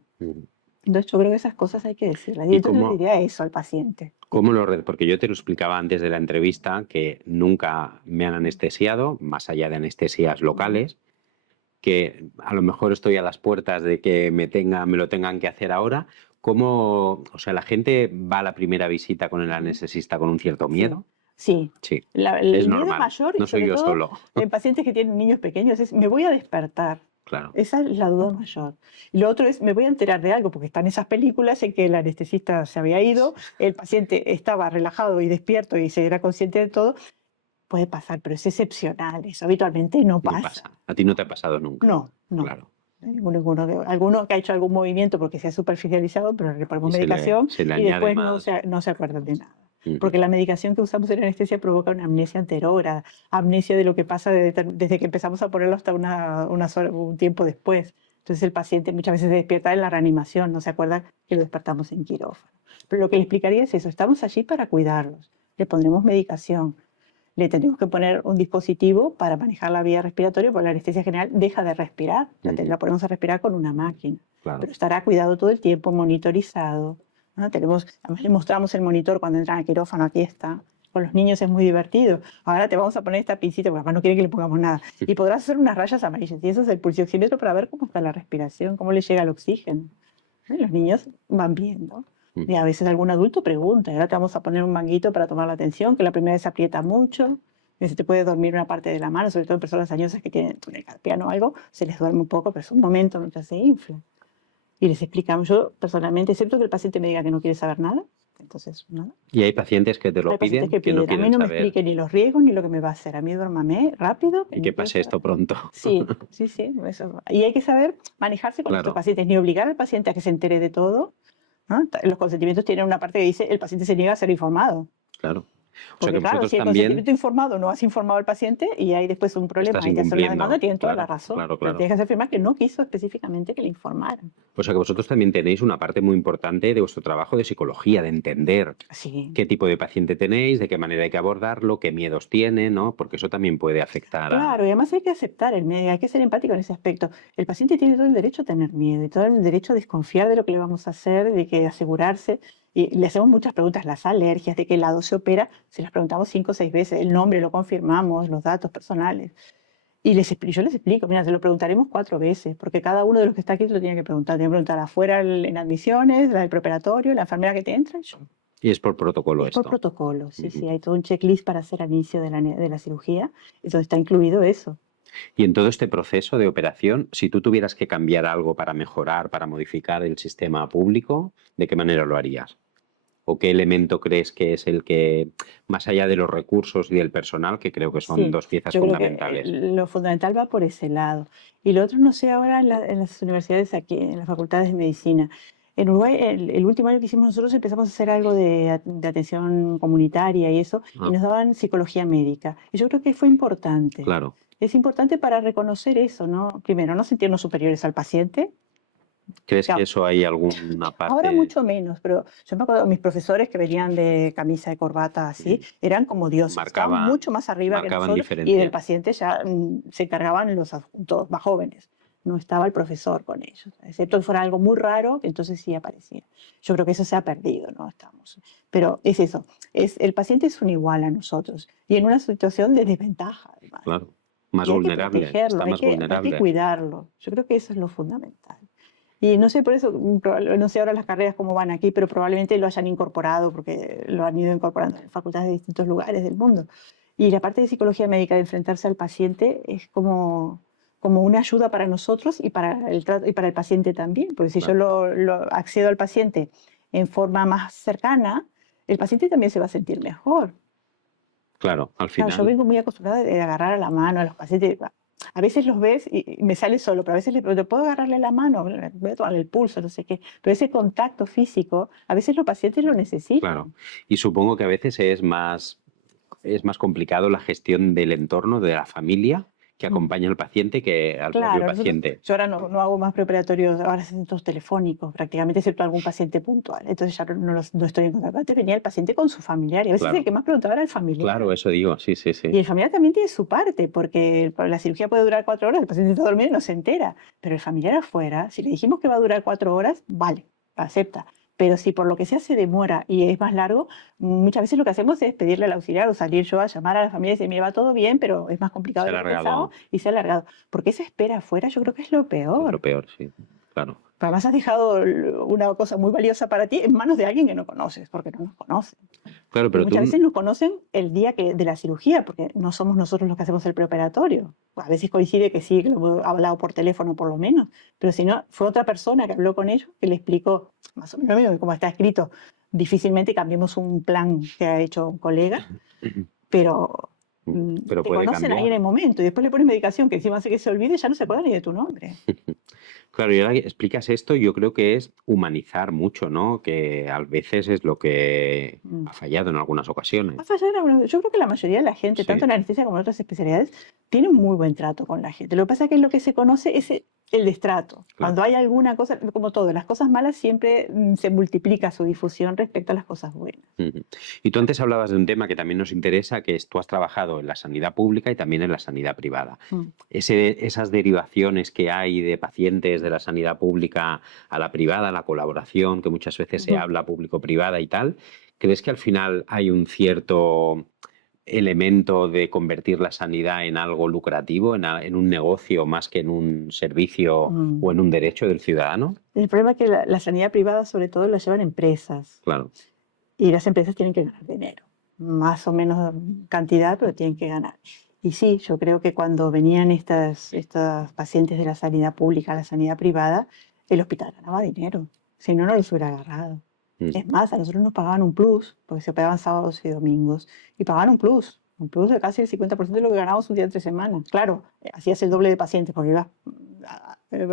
Entonces yo creo que esas cosas hay que decirlas. Y entonces le diría eso al paciente. ¿Cómo porque yo te lo explicaba antes de la entrevista, que nunca me han anestesiado, más allá de anestesias locales, que a lo mejor estoy a las puertas de que me lo tengan que hacer ahora. ¿Cómo, o sea, la gente va a la primera visita con el anestesista con un cierto miedo? Sí, Sí, el es miedo normal. mayor, y No soy sobre yo todo solo. en pacientes que tienen niños pequeños, es me voy a despertar. Claro. Esa es la duda mayor. Y lo otro es, me voy a enterar de algo, porque están esas películas en que el anestesista se había ido, el paciente estaba relajado y despierto y se era consciente de todo. Puede pasar, pero es excepcional, eso habitualmente no No pasa. pasa. A ti no te ha pasado nunca. No, no. Claro. Alguno que ha hecho algún movimiento porque se ha superficializado, pero le ponemos Y medicación se le y añade después más. no se acuerdan de nada. Ujú. Porque la medicación que usamos en anestesia provoca una amnesia anterior, amnesia de lo que pasa desde que empezamos a ponerlo hasta un tiempo después. Entonces el paciente muchas veces se despierta en la reanimación, no se acuerda que lo despertamos en quirófano. Pero lo que le explicaría es eso, estamos allí para cuidarlos, le pondremos medicación, le tenemos que poner un dispositivo para manejar la vía respiratoria, porque la anestesia general deja de respirar, la ponemos a respirar con una máquina, Claro. pero estará cuidado todo el tiempo, monitorizado, ¿no? Además le mostramos el monitor cuando entran al quirófano, aquí está. Con los niños es muy divertido. Ahora te vamos a poner esta pincita, porque además no quiere que le pongamos nada. Y podrás hacer unas rayas amarillas. Y eso es el pulsioxímetro para ver cómo está la respiración, cómo le llega el oxígeno. ¿No? Y los niños van viendo. Y a veces algún adulto pregunta, ahora te vamos a poner un manguito para tomar la atención, que la primera vez aprieta mucho, y se te puede dormir una parte de la mano, sobre todo en personas añosas que tienen túnel carpiano o algo, se les duerme un poco, pero es un momento mientras se infla. Y les explicamos, yo personalmente, excepto que el paciente me diga que no quiere saber nada, entonces nada. Y hay pacientes que te lo Hay pacientes piden, que no piden, a mí quieren no me saber explique ni los riesgos ni lo que me va a hacer, a mí duérmame rápido. y que no quiero pase esto saber. pronto. Sí, sí, sí. Y hay que saber manejarse con estos Claro. pacientes, ni obligar al paciente a que se entere de todo, ¿no? Los consentimientos tienen una parte que dice el paciente se niega a ser informado. Claro. O sea Porque que claro, vosotros si el también consentimiento informado no has informado al paciente y hay después un problema estás y te hacen una demanda, incumpliendo. tienen toda la Claro, razón. claro, Pero claro. tienes que hacer firmar que no quiso específicamente que le informaran. O sea que vosotros también tenéis una parte muy importante de vuestro trabajo de psicología, de entender Sí. qué tipo de paciente tenéis, de qué manera hay que abordarlo, qué miedos tiene, ¿no? Porque eso también puede afectar a... Claro, y además hay que aceptar el miedo, hay que ser empático en ese aspecto. El paciente tiene todo el derecho a tener miedo y todo el derecho a desconfiar de lo que le vamos a hacer, de que asegurarse. Y le hacemos muchas preguntas, las alergias, de qué lado se opera, se las preguntamos 5 o 6 veces, el nombre lo confirmamos, los datos personales. Y yo les explico, mira, se lo preguntaremos 4 veces, porque cada uno de los que está aquí te lo tiene que preguntar. Tiene que preguntar afuera en admisiones, la del preoperatorio, la enfermera que te entra, y yo. Y es por protocolo Es por esto. protocolo, sí, Ujú. sí, hay todo un checklist para hacer al inicio de la cirugía, y donde está incluido eso. Y en todo este proceso de operación, si tú tuvieras que cambiar algo para mejorar, para modificar el sistema público, ¿de qué manera lo harías? ¿O qué elemento crees que es el que, más allá de los recursos y del personal, que creo que son Sí, dos piezas yo creo que fundamentales? lo fundamental va por ese lado. Y lo otro, no sé, ahora en las universidades aquí, en las facultades de medicina. En Uruguay, el último año que hicimos nosotros empezamos a hacer algo de atención comunitaria y eso, y Ah, nos daban psicología médica. Y yo creo que fue importante. claro. Es importante para reconocer eso, ¿no? Primero, no sentirnos superiores al paciente. ¿Crees que Ya, eso hay alguna ahora parte? mucho menos, pero yo me acuerdo, mis profesores que venían de camisa de corbata así, eran como dioses, estaban Marcaban, mucho más arriba que marcaban nosotros y del diferencia. paciente ya se encargaban los adjuntos más jóvenes. No estaba el profesor con ellos, excepto que fuera algo muy raro, que entonces sí aparecía. Yo creo que eso se ha perdido, ¿no? Pero es eso, el paciente es un igual a nosotros y en una situación de desventaja, además. Claro. Más Y hay que vulnerable, protegerlo, está más hay que vulnerable. cuidarlo. Yo creo que eso es lo fundamental. Y no sé, por eso, no sé ahora las carreras cómo van aquí, pero probablemente lo hayan incorporado, porque lo han ido incorporando en facultades de distintos lugares del mundo. Y la parte de psicología médica, de enfrentarse al paciente, es como una ayuda para nosotros y para y para el paciente también. Porque si yo Claro. lo accedo al paciente en forma más cercana, el paciente también se va a sentir mejor. Claro, al Claro, yo final, vengo muy acostumbrada de agarrar a la mano a los pacientes. A veces los ves y me sale solo, pero a veces les pregunto, ¿puedo agarrarle la mano? Voy a tomarle el pulso, no sé qué. Pero ese contacto físico, a veces los pacientes lo claro. necesitan. Y supongo que a veces es más complicado la gestión del entorno, de la familia, que Mm. acompaña al paciente que al propio Claro, paciente. yo ahora no hago más preoperatorios, ahora hacen todos telefónicos prácticamente, excepto algún paciente puntual. Entonces ya no estoy en contacto. Antes venía el paciente con su familiar y a veces el Claro, que más preguntaba era el familiar. claro, eso digo, sí, sí, Y sí. el familiar también tiene su parte, porque la cirugía puede durar 4 horas, el paciente está dormido y no se entera. Pero el familiar afuera, si le dijimos que va a durar 4 horas, vale, acepta. Pero si por lo que sea se demora y es más largo, muchas veces lo que hacemos es pedirle al auxiliar o salir yo a llamar a la familia y decir, mira, va todo bien, pero es más complicado Se ha de lo que pensamos alargado, y se ha alargado. Porque esa espera afuera yo creo que es lo es peor. lo peor, sí. claro. Pero además has dejado una cosa muy valiosa para ti en manos de alguien que no conoces, porque no nos conocen. Claro, Y pero muchas veces nos conocen el día de la cirugía, porque no somos nosotros los que hacemos el preoperatorio. A veces coincide que sí, que lo he hablado por teléfono por lo menos, pero si no, fue otra persona que habló con ellos que le explicó más o menos lo mismo, que como está escrito, difícilmente cambiemos un plan que ha hecho un colega, pero pero te puede conocen ahí en cambiar. el momento y después le pones medicación que encima hace que se olvide y ya no se acuerda ni de tu nombre. Claro, y ahora que explicas esto, yo creo que es humanizar mucho, ¿no? Que a veces es lo que Mm. ha fallado en algunas ocasiones. Ha fallado en algunos- Yo creo que la mayoría de la gente, tanto Sí, en anestesia como en otras especialidades, tiene un muy buen trato con la gente. Lo que pasa es que lo que se conoce es el destrato. claro. Cuando hay alguna cosa, como todo, las cosas malas siempre se multiplica su difusión respecto a las cosas buenas. Ujú. Y tú antes hablabas de un tema que también nos interesa, que es tú has trabajado en la sanidad pública y también en la sanidad privada. Mm. Esas derivaciones que hay de pacientes de la sanidad pública a la privada, la colaboración, que muchas veces se Ujú. habla público-privada y tal, ¿crees que al final hay un cierto elemento de convertir la sanidad en algo lucrativo, en un negocio más que en un servicio o Mm. en un derecho del ciudadano? El problema es que la sanidad privada sobre todo la llevan empresas Claro. y las empresas tienen que ganar dinero. Más o menos cantidad, pero tienen que ganar. Y sí, yo creo que cuando venían estas pacientes de la sanidad pública a la sanidad privada, el hospital ganaba dinero. Si no, no los hubiera agarrado. Mm. Es más, a nosotros nos pagaban un plus, porque se operaban sábados y domingos, y pagaban un plus de casi el 50% de lo que ganábamos un día entre semana. Claro, hacías el doble de pacientes, porque ibas,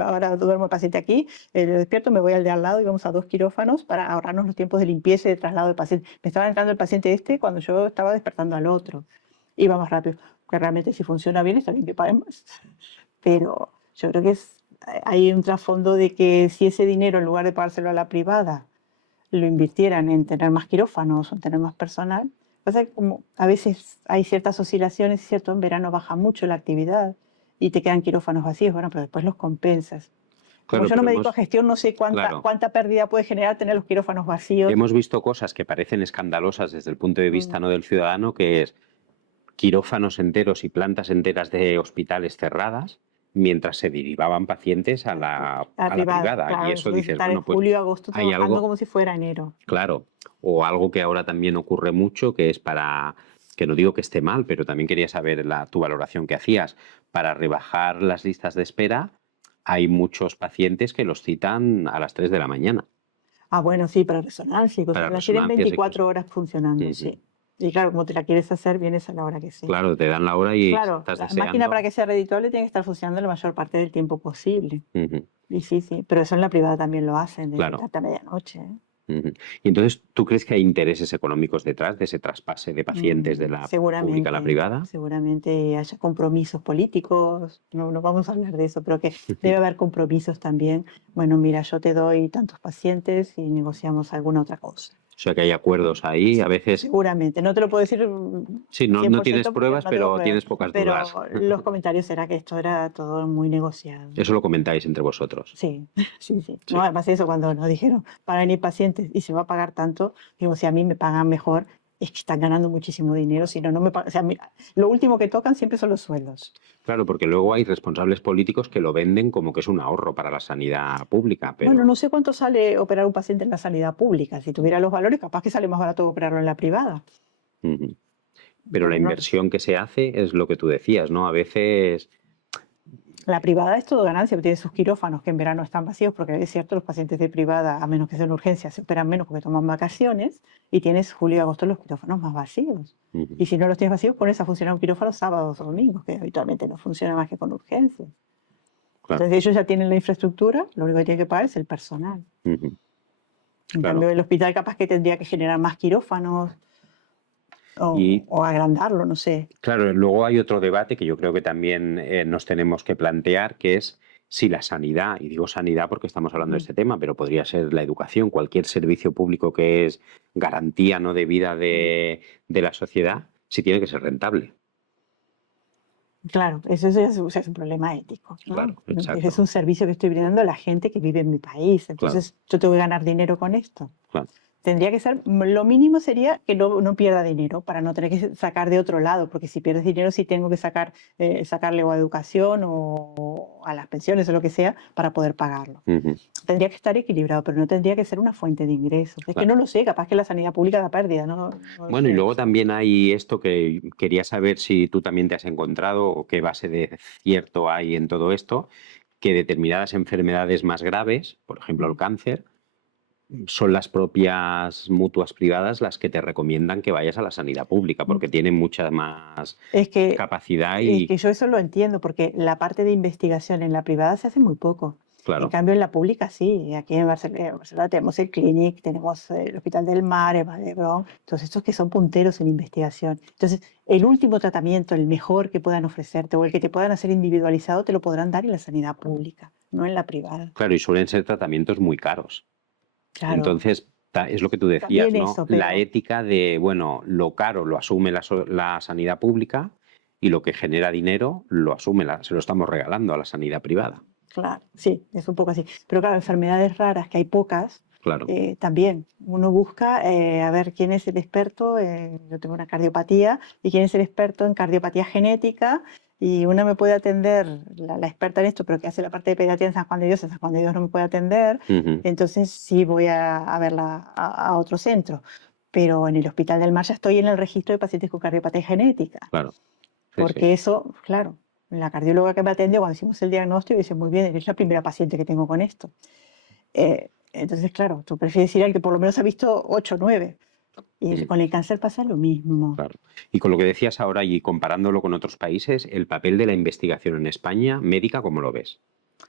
ahora duermo el paciente aquí, despierto, me voy al de al lado y vamos a 2 quirófanos para ahorrarnos los tiempos de limpieza y de traslado de paciente. Me estaba entrando el paciente este cuando yo estaba despertando al otro. Iba más rápido, porque realmente si funciona bien está bien que paguemos. Pero yo creo que hay un trasfondo de que si ese dinero, en lugar de pagárselo a la privada, lo invirtieran en tener más quirófanos o en tener más personal, pasa que como a veces hay ciertas oscilaciones, ¿cierto? En verano baja mucho la actividad y te quedan quirófanos vacíos, bueno, pero después los compensas. Como Claro, yo no pero me dedico a gestión, no sé claro, cuánta pérdida puede generar tener los quirófanos vacíos. hemos visto cosas que parecen escandalosas desde el punto de vista Mm, no del ciudadano, que es quirófanos enteros y plantas enteras de hospitales cerradas, mientras se derivaban pacientes a a a la privada, privada. Y claro, eso nosotros dices, estar en bueno, pues julio, agosto hay trabajando algo, como si fuera enero. claro, o algo que ahora también ocurre mucho, que es para, que no digo que esté mal, pero también quería saber tu valoración que hacías, para rebajar las listas de espera. Hay muchos pacientes que los citan a las 3 de la mañana Ah, bueno, sí, para resonancia y cosas. para Las tienen resonancias y cosas. 24 horas funcionando, Ujú. sí. Y claro, como te la quieres hacer, vienes a la hora que sea. Claro, te dan la hora y Claro, estás la máquina para deseando. que sea redituable tiene que estar funcionando la mayor parte del tiempo posible. Ujú. Y sí, sí, pero eso en la privada también lo hacen, de Claro. citarte a medianoche, ¿eh? Ujú. Y entonces, ¿tú crees que hay intereses económicos detrás de ese traspase de pacientes de la pública a la Seguramente, privada? seguramente haya compromisos políticos, no vamos a hablar de eso, pero que debe haber compromisos también. Bueno, mira, yo te doy tantos pacientes y negociamos alguna otra cosa. O sea, que hay acuerdos ahí, a veces, Seguramente, no te lo puedo decir sí, no tienes 100% porque pruebas, no tengo pero pruebas, tienes pocas dudas. pero los comentarios era que esto era todo muy negociado. Eso lo comentáis entre vosotros. Sí, sí, sí. No, Sí, además eso, cuando nos dijeron, para venir pacientes y se va a pagar tanto, digo, si a mí me pagan mejor, es que están ganando muchísimo dinero, si no, no me pagan. O sea, lo último que tocan siempre son los sueldos. claro, porque luego hay responsables políticos que lo venden como que es un ahorro para la sanidad pública, Bueno, no pero, sé cuánto sale operar un paciente en la sanidad pública. Si tuviera los valores, capaz que sale más barato operarlo en la privada. ujú. Pero la Pero no lo sé. inversión que se hace es lo que tú decías, ¿no? A veces, La privada es todo ganancia, tiene sus quirófanos que en verano están vacíos, porque es cierto, los pacientes de privada, a menos que sea una urgencia, se operan menos porque toman vacaciones, y tienes julio y agosto los quirófanos más vacíos. ujú, Y si no los tienes vacíos, pones a funcionar un quirófano sábados o domingos, que habitualmente no funciona más que con urgencias. claro, Entonces ellos ya tienen la infraestructura, lo único que tienen que pagar es el personal. ujú, En claro. cambio, el hospital capaz que tendría que generar más quirófanos Y o agrandarlo, no sé. claro, luego hay otro debate que yo creo que también nos tenemos que plantear, que es si la sanidad, y digo sanidad porque estamos hablando de Mm, este tema, pero podría ser la educación, cualquier servicio público que es garantía no de vida mm. de la sociedad, si tiene que ser rentable. Claro, eso ya es un problema ético, ¿no? Claro, Es exacto. un servicio que estoy brindando a la gente que vive en mi país, Claro, entonces yo tengo que ganar dinero con esto. claro. tendría que ser, lo mínimo sería que no pierda dinero para no tener que sacar de otro lado, porque si pierdes dinero sí tengo que sacarle o a educación o a las pensiones o lo que sea para poder pagarlo. Ujú. Tendría que estar equilibrado, pero no tendría que ser una fuente de ingresos. Es que Claro. no lo sé, capaz que la sanidad pública da pérdida, no lo Bueno, y sé luego eso. también hay esto que quería saber si tú también te has encontrado o qué base de cierto hay en todo esto, que determinadas enfermedades más graves, por ejemplo el cáncer, son las propias mutuas privadas las que te recomiendan que vayas a la sanidad pública, porque tienen mucha más Es que, capacidad es y, que yo eso lo entiendo, porque la parte de investigación en la privada se hace muy poco. En claro, cambio, en la pública sí. Aquí en Barcelona tenemos el Clínic, tenemos el Hospital del Mar, el Vall d'Hebron, todos estos que son punteros en investigación. Entonces, el último tratamiento, el mejor que puedan ofrecerte o el que te puedan hacer individualizado, te lo podrán dar en la sanidad pública, no en la privada. claro, y suelen ser tratamientos muy caros. Claro, Entonces, es lo que tú decías, también ¿no? eso, La pero ética de, bueno, lo caro lo asume la sanidad pública y lo que genera dinero lo asume, se lo estamos regalando a la sanidad privada. claro, sí, es un poco así. Pero claro, enfermedades raras, que hay pocas, Claro. también uno busca a ver quién es el experto. Yo tengo una cardiopatía y quién es el experto en cardiopatía genética. Y una me puede atender, la experta en esto, pero que hace la parte de pediatría en San Juan de Dios. En San Juan de Dios no me puede atender. Ujú. Entonces sí voy a verla a otro centro. Pero en el Hospital del Mar ya estoy en el registro de pacientes con cardiopatía genética. Claro. Sí, sí. Porque eso, claro, la cardióloga que me atendió cuando hicimos el diagnóstico dice, muy bien, eres la primera paciente que tengo con esto. Entonces, claro, tú prefieres ir al que por lo menos ha visto 8 o 9. Y Ujú. con el cáncer pasa lo mismo. Claro. Y con lo que decías ahora y comparándolo con otros países, el papel de la investigación en España, médica, ¿cómo lo ves?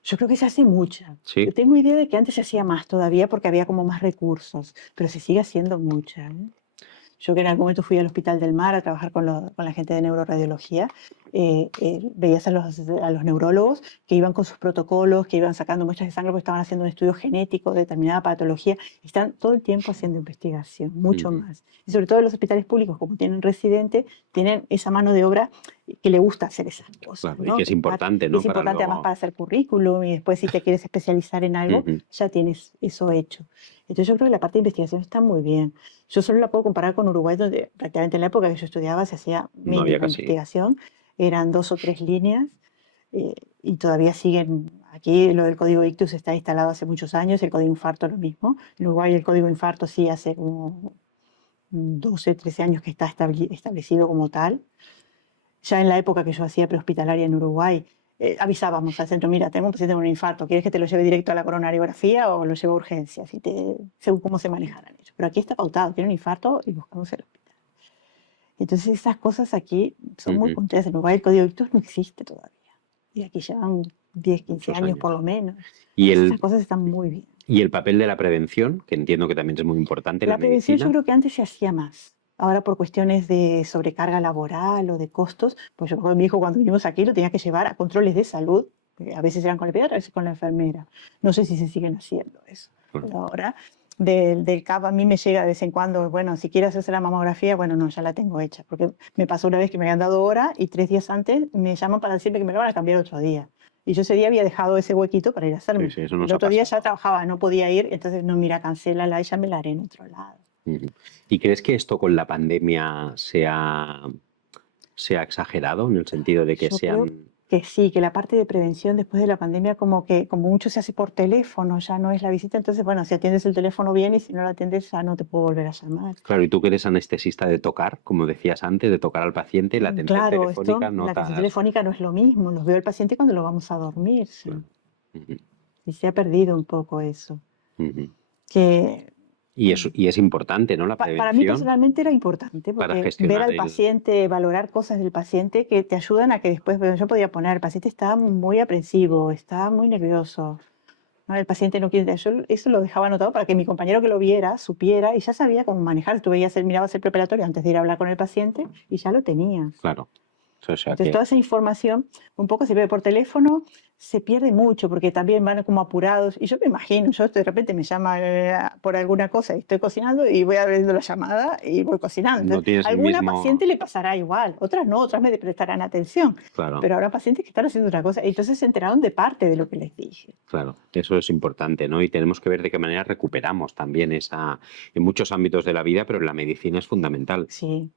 Yo creo que se hace mucha. Sí. Yo tengo idea de que antes se hacía más todavía porque había como más recursos, pero se sigue haciendo mucha, ¿eh? Yo que en algún momento fui al Hospital del Mar a trabajar con la gente de neuroradiología, veías a los neurólogos que iban con sus protocolos, que iban sacando muestras de sangre porque estaban haciendo un estudio genético de determinada patología. Están todo el tiempo haciendo investigación, mucho Ujú. más. Y sobre todo en los hospitales públicos, como tienen residentes, tienen esa mano de obra que le gusta hacer esas cosas, Claro, y ¿no? que es importante, Y ¿no? es Para importante además luego. para hacer currículum y después si te quieres especializar en algo, Ujú. ya tienes eso hecho. Entonces yo creo que la parte de investigación está muy bien. Yo solo la puedo comparar con Uruguay, donde prácticamente en la época que yo estudiaba se hacía No había mínima casi. investigación, eran 2 o 3 líneas, y todavía siguen. Aquí lo del código ictus está instalado hace muchos años, el código infarto lo mismo. En Uruguay el código infarto sí hace como 12, 13 años que está establecido como tal. Ya en la época que yo hacía prehospitalaria en Uruguay, avisábamos al centro, mira, tengo un paciente con un infarto, ¿quieres que te lo lleve directo a la coronariografía o lo llevo a urgencias? Según cómo se manejaran ellos. Pero aquí está pautado, tiene un infarto y buscamos el hospital. Entonces esas cosas aquí son muy Ujú. punteras. En Uruguay el código ictus no existe todavía. Y aquí llevan 10, 15 Muchos años por años. lo menos. Y Entonces esas el, cosas están muy bien. y el papel de la prevención, que entiendo que también es muy importante en la La prevención yo medicina. creo que antes se hacía más. Ahora por cuestiones de sobrecarga laboral o de costos, pues yo con mi hijo cuando vinimos aquí lo tenía que llevar a controles de salud, a veces eran con el pediatra, a veces con la enfermera. No sé si se siguen haciendo eso. Claro. Pero ahora del CAP a mí me llega de vez en cuando, bueno, si quieres hacerse la mamografía, bueno, no, ya la tengo hecha, porque me pasó una vez que me habían dado hora y 3 días antes me llaman para decirme que me lo van a cambiar otro día. Y yo ese día había dejado ese huequito para ir a Sí, hacerme. sí, eso El nos ha otro día ya pasado. trabajaba, no podía ir, entonces no, mira, cancélala y ya me la haré en otro lado. Ujú. ¿Y crees que esto con la pandemia se ha exagerado en el sentido de que Yo creo sean. que sí, que la parte de prevención después de la pandemia como que como mucho se hace por teléfono, ya no es la visita, entonces bueno, si atiendes el teléfono bien y si no lo atiendes ya no te puedo volver a llamar. Claro, y tú que eres anestesista de tocar, como decías antes, de tocar al paciente, la atención Claro, telefónica esto, la atención notas. telefónica no es lo mismo, los veo al paciente cuando lo vamos a dormir, sí. Claro. Ujú, Y se ha perdido un poco eso. ujú. Que Y es importante, ¿no? La para mí prevención personalmente era importante para porque ver gestionar al paciente, valorar cosas del paciente que te ayudan a que después, bueno, yo podía poner, el paciente estaba muy aprensivo, estaba muy nervioso. ¿No? El paciente no quiere. Yo eso lo dejaba anotado para que mi compañero que lo viera supiera y ya sabía cómo manejar. Tú veías, mirabas el preparatorio antes de ir a hablar con el paciente y ya lo tenías. Claro. O sea Entonces, que, toda esa información, un poco se ve por teléfono, se pierde mucho porque también van como apurados. Y yo me imagino, yo de repente me llama por alguna cosa y estoy cocinando y voy abriendo la llamada y voy cocinando. no Entonces, tienes a el alguna paciente mismo, le pasará igual, otras no, otras me prestarán atención. claro. Pero habrá pacientes que están haciendo otra cosa. Y entonces se enteraron de parte de lo que les dije. Claro, eso es importante, ¿no? Y tenemos que ver de qué manera recuperamos también esa, en muchos ámbitos de la vida, pero en la medicina es fundamental. Sí.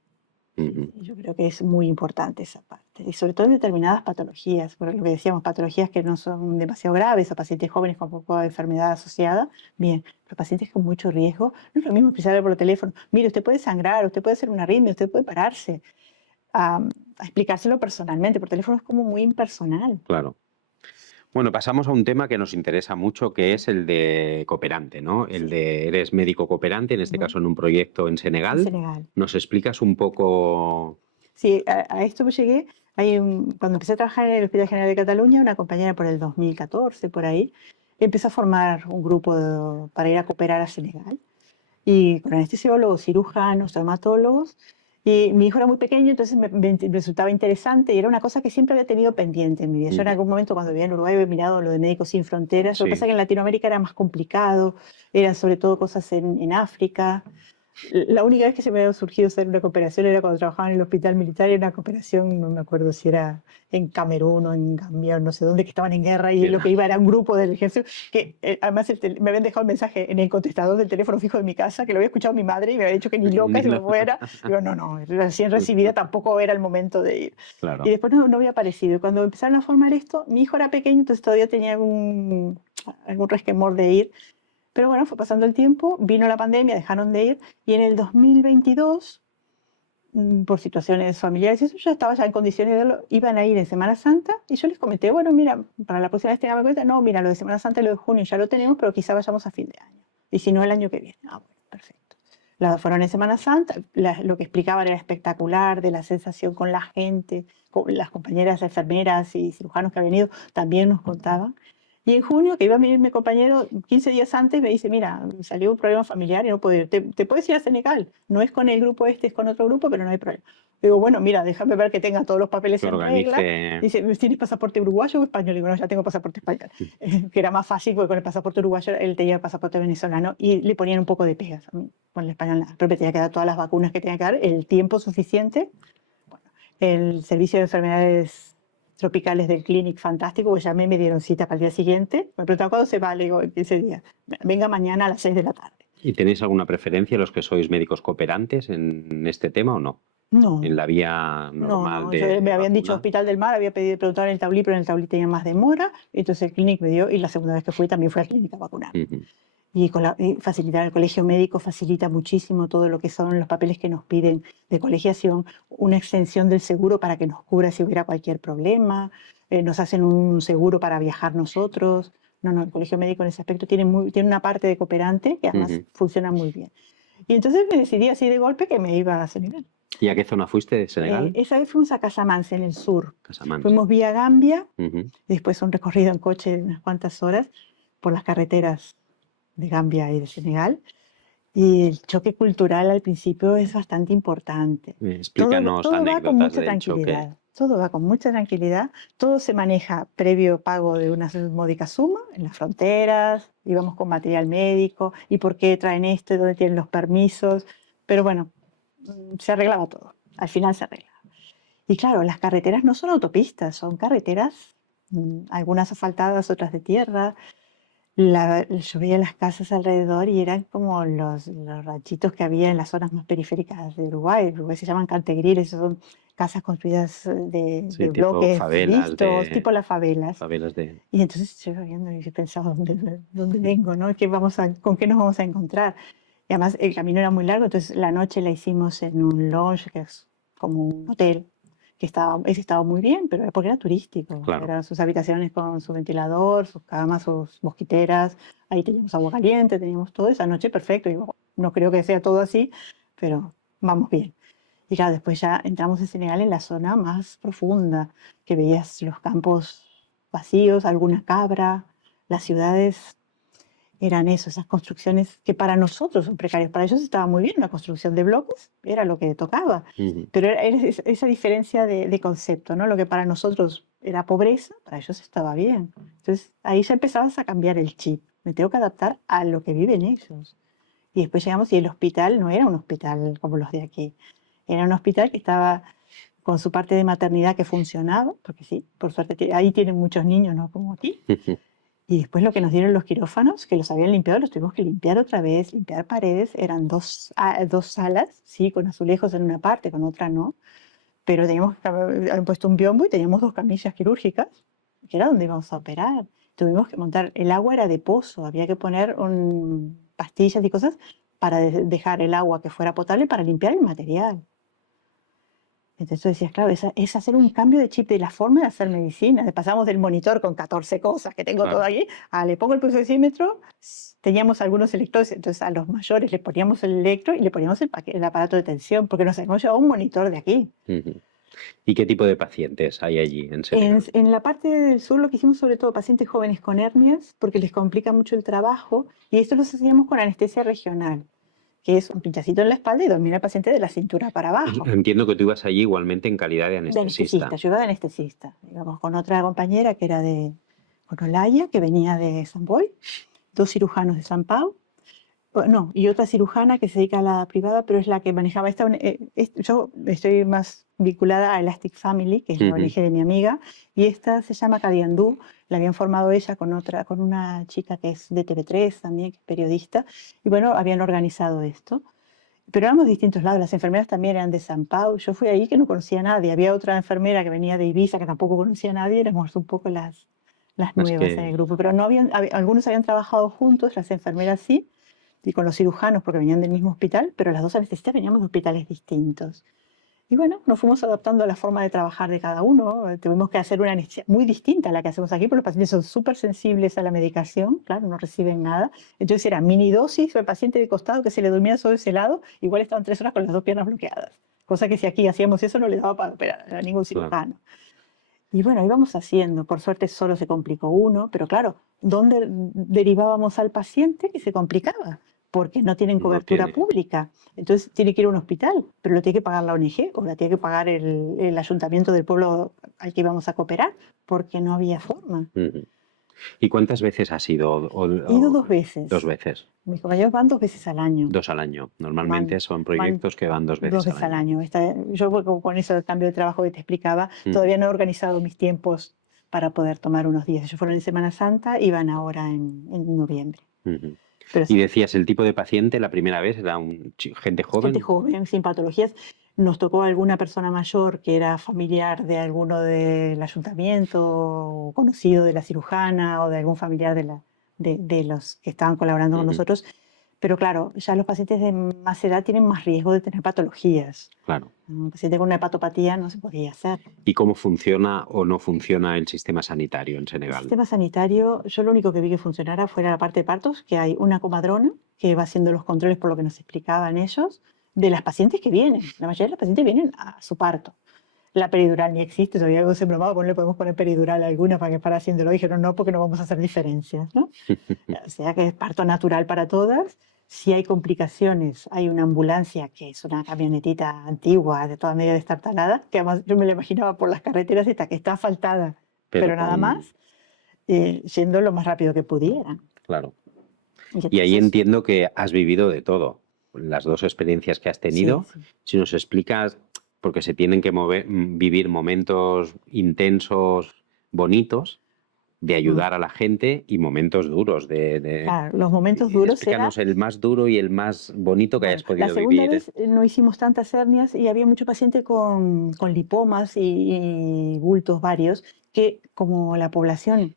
Sí, Ujú. sí, yo creo que es muy importante esa parte. Y sobre todo en determinadas patologías, por lo que decíamos, patologías que no son demasiado graves, o pacientes jóvenes con poco de enfermedad asociada, bien, pero pacientes con mucho riesgo, no es lo mismo explicarle por teléfono, mire, usted puede sangrar, usted puede hacer una arritmia, usted puede pararse, a, a explicárselo personalmente, por teléfono es como muy impersonal. Claro. Bueno, pasamos a un tema que nos interesa mucho, que es el de cooperante, ¿no? El Sí, de eres médico cooperante, en este ujú, caso en un proyecto en en Senegal. Senegal. ¿Nos explicas un poco? Sí, a esto me llegué, cuando empecé a trabajar en el Hospital General de Cataluña, una compañera por el 2014, por ahí, empezó a formar un grupo para ir a cooperar a Senegal. Y con anestesiólogos, cirujanos, traumatólogos. Y mi hijo era muy pequeño, entonces me resultaba interesante y era una cosa que siempre había tenido pendiente en mi vida. Yo en Ujú. algún momento cuando vivía en Uruguay había mirado lo de Médicos Sin Fronteras. Lo que pasa Sí, es que en Latinoamérica era más complicado, eran sobre todo cosas en África. La única vez que se me había surgido hacer una cooperación era cuando trabajaba en el hospital militar, era una cooperación, no me acuerdo si era en Camerún o en Gambia o no sé dónde, que estaban en guerra y lo mira. que iba era un grupo del ejército, que además me habían dejado el mensaje en el contestador del teléfono fijo de mi casa, que lo había escuchado mi madre y me había dicho que ni loca Ni si me lo- fuera. Digo, no, no, recién recibida tampoco era el momento de ir. Y Claro. después no había aparecido. Y cuando empezaron a formar esto, mi hijo era pequeño, entonces todavía tenía algún resquemor de ir. Pero bueno, fue pasando el tiempo, vino la pandemia, dejaron de ir y en el 2022, por situaciones familiares, y eso ya estaba ya en condiciones de verlo, iban a ir en Semana Santa y yo les comenté, bueno, mira, para la próxima vez tengamos en cuenta, no, mira, lo de Semana Santa y lo de junio ya lo tenemos, pero quizá vayamos a fin de año. Y si no, el año que viene. Ah, bueno, perfecto. Fueron en Semana Santa, lo que explicaban era espectacular, de la sensación con la gente, con las compañeras enfermeras y cirujanos que habían ido, también nos contaban. Y en junio, que iba a venir mi compañero, 15 días antes, me dice, mira, salió un problema familiar y no puedo ir. ¿Te puedes ir a Senegal? No es con el grupo este, es con otro grupo, pero no hay problema. Digo, bueno, mira, déjame ver que tenga todos los papeles Que en regla. organice. Dice, ¿tienes pasaporte uruguayo o español? Digo, no, ya tengo pasaporte español. Que era más fácil porque con el pasaporte uruguayo él tenía el pasaporte venezolano y le ponían un poco de pegas. A mí, con el español nada. Pero me tenía que dar todas las vacunas que tenía que dar, el tiempo suficiente. Bueno, el servicio de enfermedades tropicales del Clinic, fantástico, pues llamé, me dieron cita para el día siguiente. Me preguntaron cuándo se va, le digo, en 15 días. Venga mañana a las 6 de la tarde. ¿Y tenéis alguna preferencia los que sois médicos cooperantes en este tema o no? En No, la vía no, normal no. Me de habían dicho vacuna. Hospital del Mar, había pedido preguntar en el tablí, pero en el tablí tenía más demora. Entonces el Clinic me dio, y la segunda vez que fui también fue al Clinic a vacunar. Ujú. Y facilitar el colegio médico facilita muchísimo todo lo que son los papeles que nos piden de colegiación, una extensión del seguro para que nos cubra si hubiera cualquier problema, nos hacen un seguro para viajar nosotros. No, no, el colegio médico en ese aspecto tiene una parte de cooperante que además Ujú. funciona muy bien. Y entonces me decidí así de golpe que me iba a Senegal. ¿Y a qué zona fuiste de Senegal? Esa vez fuimos a Casamance, en el sur. Casamance. Fuimos vía Gambia, Ujú. después un recorrido en coche de unas cuantas horas por las carreteras de Gambia y de Senegal. Y el choque cultural al principio es bastante importante. Explícanos Todo va con anécdotas mucha del choque. tranquilidad. Todo va con mucha tranquilidad. Todo se maneja previo pago de una módica suma en las fronteras. Íbamos con material médico. ¿Y por qué traen esto? ¿Y dónde tienen los permisos? Pero bueno, se arreglaba todo. Al final se arregla. Y claro, las carreteras no son autopistas, son carreteras, algunas asfaltadas, otras de tierra. Yo veía las casas alrededor y eran como los ranchitos que había en las zonas más periféricas de Uruguay. Uruguay se llaman cantegriles, son casas construidas Sí, de tipo bloques favelas vistos, tipo las favelas. de. Y entonces yo iba viendo y yo pensaba, ¿dónde vengo? ¿No? ¿Con qué nos vamos a encontrar? Y además el camino era muy largo, entonces la noche la hicimos en un lodge, que es como un hotel, ese estaba muy bien, pero era porque era turístico. Claro. Eran sus habitaciones con su ventilador, sus camas, sus mosquiteras. Ahí teníamos agua caliente, teníamos todo. Esa noche perfecto. Digo, no creo que sea todo así, pero vamos bien. Y claro, después ya entramos en Senegal en la zona más profunda, que veías los campos vacíos, alguna cabra, las ciudades. eran eso, esas construcciones que para nosotros son precarias. Para ellos estaba muy bien, la construcción de bloques era lo que tocaba. Ujú. Pero era esa diferencia de concepto, ¿no? Lo que para nosotros era pobreza, para ellos estaba bien. Entonces ahí ya empezabas a cambiar el chip. Me tengo que adaptar a lo que viven ellos. Y después llegamos y el hospital no era un hospital como los de aquí. Era un hospital que estaba con su parte de maternidad que funcionaba, porque sí, por suerte ahí tienen muchos niños, no como aquí. Y después lo que nos dieron los quirófanos, que los habían limpiado, los tuvimos que limpiar otra vez, limpiar paredes. Eran dos salas, sí, con azulejos en una parte, con otra no. Pero habían puesto un biombo y teníamos 2 camillas quirúrgicas, que era donde íbamos a operar. Tuvimos que montar, el agua era de pozo, había que poner pastillas y cosas para dejar el agua que fuera potable para limpiar el material. Entonces tú decías, claro, es hacer un cambio de chip de la forma de hacer medicina. Pasamos del monitor con 14 cosas que tengo todo Claro. aquí, a le pongo el pulsómetro, teníamos algunos electrodos, entonces a los mayores le poníamos el electro y le poníamos el aparato de tensión, porque nos habíamos llevado un monitor de aquí. Ujú. ¿Y qué tipo de pacientes hay allí en Senegal? En la parte del sur lo que hicimos sobre todo pacientes jóvenes con hernias, porque les complica mucho el trabajo, y esto lo hacíamos con anestesia regional, que es un pinchacito en la espalda y dormir al paciente de la cintura para abajo. Entiendo que tú ibas allí igualmente en calidad de De anestesista. anestesista, yo iba de anestesista. Íbamos con otra compañera que era con Olaya, que venía de San Boy, 2 cirujanos de San Pau, no, y otra cirujana que se dedica a la privada, pero es la que manejaba esta. Yo estoy más vinculada a Elastic Family, que es la Ujú. ONG de mi amiga, y esta se llama Cadiandú, la habían formado ella con una chica que es de TV3 también, que es periodista, y bueno, habían organizado esto. Pero éramos de distintos lados, las enfermeras también eran de San Pau, yo fui ahí que no conocía a nadie, había otra enfermera que venía de Ibiza que tampoco conocía a nadie, éramos un poco las Es nuevas en el que, grupo, pero no algunos habían trabajado juntos, las enfermeras sí, y con los cirujanos porque venían del mismo hospital, pero las 2 anestesistas veníamos de hospitales distintos. Y bueno, nos fuimos adaptando a la forma de trabajar de cada uno. Tuvimos que hacer una anestesia muy distinta a la que hacemos aquí, porque los pacientes son súper sensibles a la medicación, claro, no reciben nada. Entonces era mini dosis, o el paciente de costado que se le dormía sobre ese lado, igual estaban 3 horas con las 2 piernas bloqueadas. Cosa que si aquí hacíamos eso no le daba para operar a ningún claro. cirujano. Y bueno, íbamos haciendo, por suerte solo se complicó uno, pero claro, ¿dónde derivábamos al paciente que se complicaba? Porque no tienen No cobertura tiene. pública. Entonces tiene que ir a un hospital, pero lo tiene que pagar la ONG o la tiene que pagar el ayuntamiento del pueblo al que íbamos a cooperar, porque no había forma. Ujú. ¿Y cuántas veces has ido? He ido 2 veces. 2 veces. Mis compañeros van 2 veces al año. 2 al año. Normalmente son Van proyectos que van 2 veces al al año. año. Yo con eso del cambio de trabajo que te explicaba, Ujú. todavía no he organizado mis tiempos para poder tomar unos días. Ellos fueron en Semana Santa y van ahora en noviembre. Ujú. Pero Y sí, decías, el tipo de paciente la primera vez era gente gente joven. joven, sin patologías. Nos tocó alguna persona mayor que era familiar de alguno del ayuntamiento, o conocido de la cirujana o de algún familiar de los que estaban colaborando con Ujú. nosotros. Pero claro, ya los pacientes de más edad tienen más riesgo de tener patologías. Claro. Un paciente con una hepatopatía no se podía hacer. ¿Y cómo funciona o no funciona el sistema sanitario en El Senegal? sistema sanitario, yo lo único que vi que funcionara fuera la parte de partos, que hay una comadrona que va haciendo los controles por lo que nos explicaban ellos, de las pacientes que vienen. La mayoría de las pacientes vienen a su parto. La peridural ni existe, todavía algo se bromaba, le podemos poner peridural a alguna para que para haciéndolo. Dijeron no, porque no vamos a hacer diferencias, ¿no? O sea que es parto natural para todas. Si hay complicaciones, hay una ambulancia que es una camionetita antigua, de toda medio destartalada, que además yo me la imaginaba por las carreteras esta que está asfaltada, pero nada más, yendo lo más rápido que pudieran. Claro. Y Y ahí entonces, entiendo que has vivido de todo. Las 2 experiencias que has sí, tenido, sí. si nos explicas, porque se tienen que vivir momentos intensos, bonitos, de ayudar a la gente y momentos duros. Claro, los momentos duros era. Explícanos el más duro y el más bonito que Bueno, hayas la podido segunda vivir. vez no hicimos tantas hernias y había mucho paciente con lipomas y bultos varios que, como la población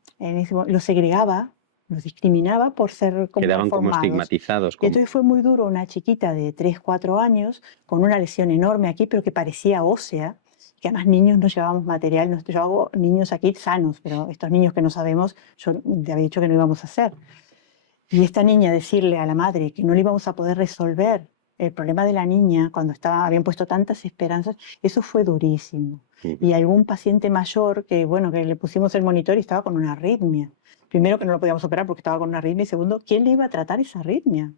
los segregaba, los discriminaba por ser como Quedaban como malformados. estigmatizados. Y entonces fue muy duro una chiquita de 3, 4 años con una lesión enorme aquí, pero que parecía ósea, que además niños no llevábamos material. Yo hago niños aquí sanos, pero estos niños que no sabemos, yo te había dicho que no íbamos a hacer. Y esta niña decirle a la madre que no le íbamos a poder resolver el problema de la niña, cuando habían puesto tantas esperanzas, eso fue durísimo. Y algún paciente mayor que, bueno, que le pusimos el monitor y estaba con una arritmia. Primero, que no lo podíamos operar porque estaba con una arritmia, y segundo, ¿quién le iba a tratar esa arritmia?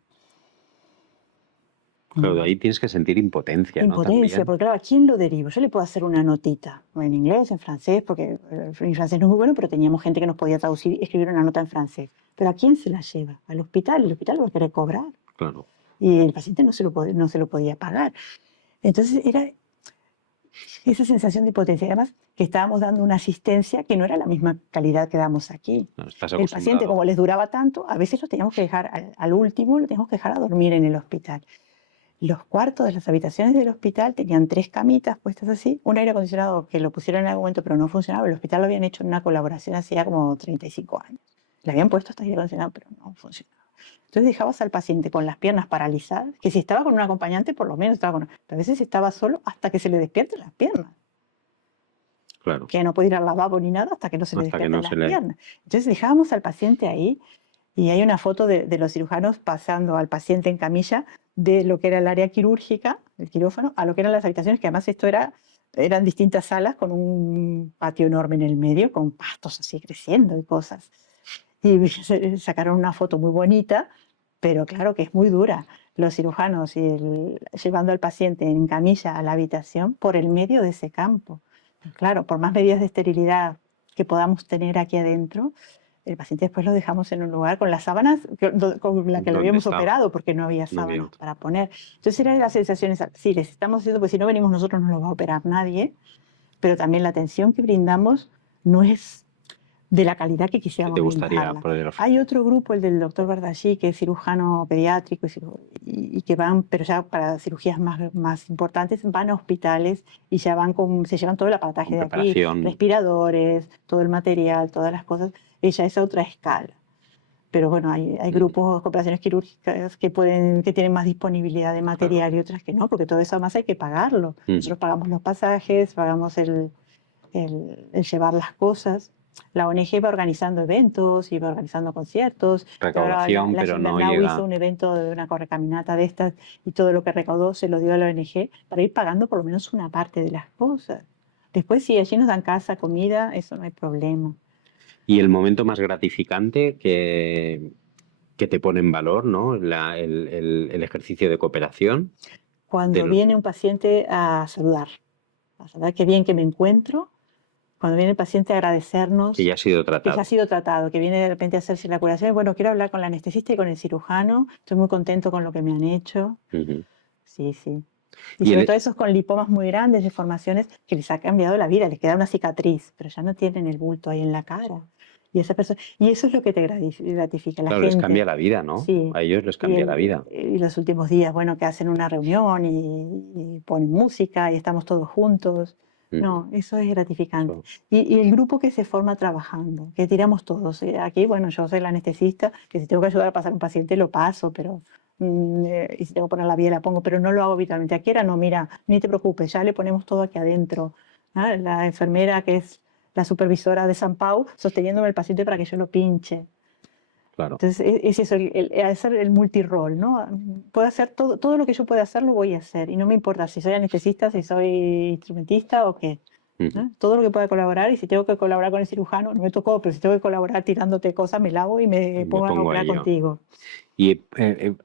Claro, de ahí tienes que sentir impotencia, ¿no? Impotencia, También. porque claro, ¿a quién lo derivo? Yo le puedo hacer una notita, o en inglés, en francés, porque mi francés no es muy bueno, pero teníamos gente que nos podía traducir y escribir una nota en francés. Pero ¿a quién se la lleva? Al hospital. El hospital va a querer cobrar. Claro. Y el paciente no se lo podía pagar. Entonces era esa sensación de impotencia. Además, que estábamos dando una asistencia que no era la misma calidad que damos aquí. No, estás El paciente, como les duraba tanto, a veces lo teníamos que dejar al último, lo teníamos que dejar a dormir en el hospital. Los cuartos de las habitaciones del hospital tenían 3 camitas puestas así, un aire acondicionado que lo pusieron en algún momento pero no funcionaba. El hospital lo habían hecho en una colaboración hacía como 35 años. Le habían puesto hasta aire acondicionado pero no funcionaba. Entonces dejabas al paciente con las piernas paralizadas, que si estaba con un acompañante por lo menos estaba con... Pero a veces estaba solo hasta que se le despierten las piernas. Claro. Que no puede ir al lavabo ni nada hasta que no se le despierten las piernas. Entonces dejábamos al paciente ahí. Y hay una foto de los cirujanos pasando al paciente en camilla de lo que era el área quirúrgica, el quirófano, a lo que eran las habitaciones, que además eran distintas salas con un patio enorme en el medio, con pastos así creciendo y cosas. Y sacaron una foto muy bonita, pero claro que es muy dura. Los cirujanos llevando al paciente en camilla a la habitación por el medio de ese campo. Claro, por más medidas de esterilidad que podamos tener aquí adentro, el paciente después lo dejamos en un lugar con las sábanas con la que lo habíamos operado, porque no había sábanas para poner. Entonces eran las sensaciones, sí, les estamos haciendo, porque si no venimos nosotros no lo va a operar nadie, pero también la atención que brindamos no es de la calidad que quisiéramos. ¿Te gustaría poder... Hay otro grupo, el del doctor Bardagí, que es cirujano pediátrico y que van, pero ya para cirugías más importantes, van a hospitales y ya se llevan todo el aparataje de aquí, respiradores, todo el material, todas las cosas. Ella es a otra escala. Pero bueno, hay grupos, operaciones quirúrgicas que tienen más disponibilidad de material y otras que no, porque todo eso además hay que pagarlo. Nosotros pagamos los pasajes, pagamos el llevar las cosas. La ONG va organizando eventos y va organizando conciertos. Recaudación, pero no llega. Hizo un evento de una correcaminata de estas y todo lo que recaudó se lo dio a la ONG para ir pagando por lo menos una parte de las cosas. Después, si allí nos dan casa, comida, eso no hay problema. Y el momento más gratificante que te pone en valor, ¿no? El ejercicio de cooperación. Cuando viene un paciente a saludar qué bien que me encuentro. Cuando viene el paciente a agradecernos. Que ya ha sido tratado. Que ya ha sido tratado, que viene de repente a hacerse la curación. Bueno, quiero hablar con la anestesista y con el cirujano. Estoy muy contento con lo que me han hecho. Sí, sí. Y sobre todo esos con lipomas muy grandes, deformaciones, que les ha cambiado la vida, les queda una cicatriz, pero ya no tienen el bulto ahí en la cara. Y eso es lo que te gratifica. Claro, les cambia la vida, ¿no? Sí. A ellos les cambia la vida. Y los últimos días, bueno, que hacen una reunión y ponen música y estamos todos juntos. No, eso es gratificante. Y el grupo que se forma trabajando, que tiramos todos. Aquí, bueno, yo soy la anestesista, que si tengo que ayudar a pasar a un paciente lo paso, pero y si tengo que poner la vía la pongo, pero no lo hago habitualmente. Aquí era, no, mira, ni te preocupes, ya le ponemos todo aquí adentro. La enfermera, que es la supervisora de San Pau, sosteniéndome el paciente para que yo lo pinche. Claro. Entones, es eso, hacer el multirol, ¿no? Puedo hacer todo lo que yo pueda hacer, lo voy a hacer. Y no me importa si soy anestesista, si soy instrumentista o qué. ¿no? Todo lo que pueda colaborar, y si tengo que colaborar con el cirujano, no me tocó, pero si tengo que colaborar tirándote cosas, me lavo y me pongo a colaborar contigo. ¿Y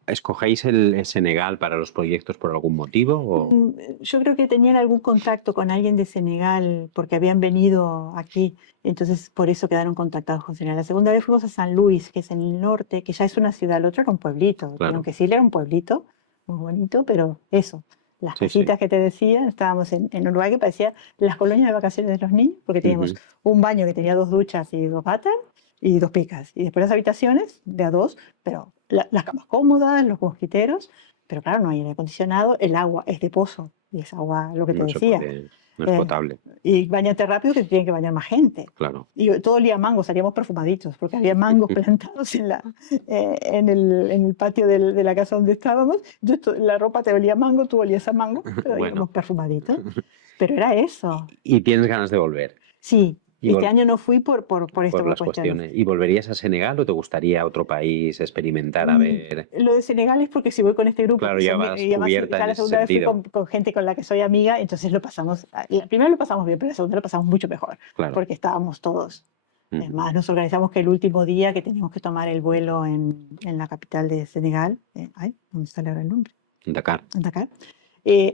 escogéis el Senegal para los proyectos por algún motivo? ¿O? Yo creo que tenían algún contacto con alguien de Senegal porque habían venido aquí, entonces por eso quedaron contactados con Senegal. La segunda vez fuimos a San Luis, que es en el norte, que ya es una ciudad, el otro era un pueblito, claro. aunque sí era un pueblito muy bonito, pero eso. Las casitas que te decía, estábamos en Uruguay que parecía las colonias de vacaciones de los niños, porque teníamos un baño que tenía 2 duchas y 2 batas y 2 picas. Y después las habitaciones de a 2, pero las camas cómodas, los mosquiteros, pero claro, no hay aire acondicionado, el agua es de pozo, y es agua, lo que te decía. No es potable. Y bañate rápido que te tiene que bañar más gente. Claro. Y todo olía a mango, salíamos perfumaditos, porque había mangos plantados en el patio de la casa donde estábamos. Entonces la ropa te olía a mango, tú olías a mango, pero íbamos perfumaditos. Pero era eso. ¿Y tienes ganas de volver? Sí, Y Este año no fui por esto, por por las cuestiones. cuestiones. ¿Y volverías a Senegal o te gustaría otro país experimentar a ver? Lo de Senegal es porque si voy con este grupo, Claro, que ya son, vas y además cubierta ya en la ese segunda vez fui sentido. con gente con la que soy amiga, entonces lo pasamos, la primera lo pasamos bien, pero la segunda lo pasamos mucho mejor, Claro. porque estábamos todos. Es Ujú. más, nos organizamos que el último día que teníamos que tomar el vuelo en la capital de Senegal, ¿dónde sale ahora el nombre? Dakar. En Dakar.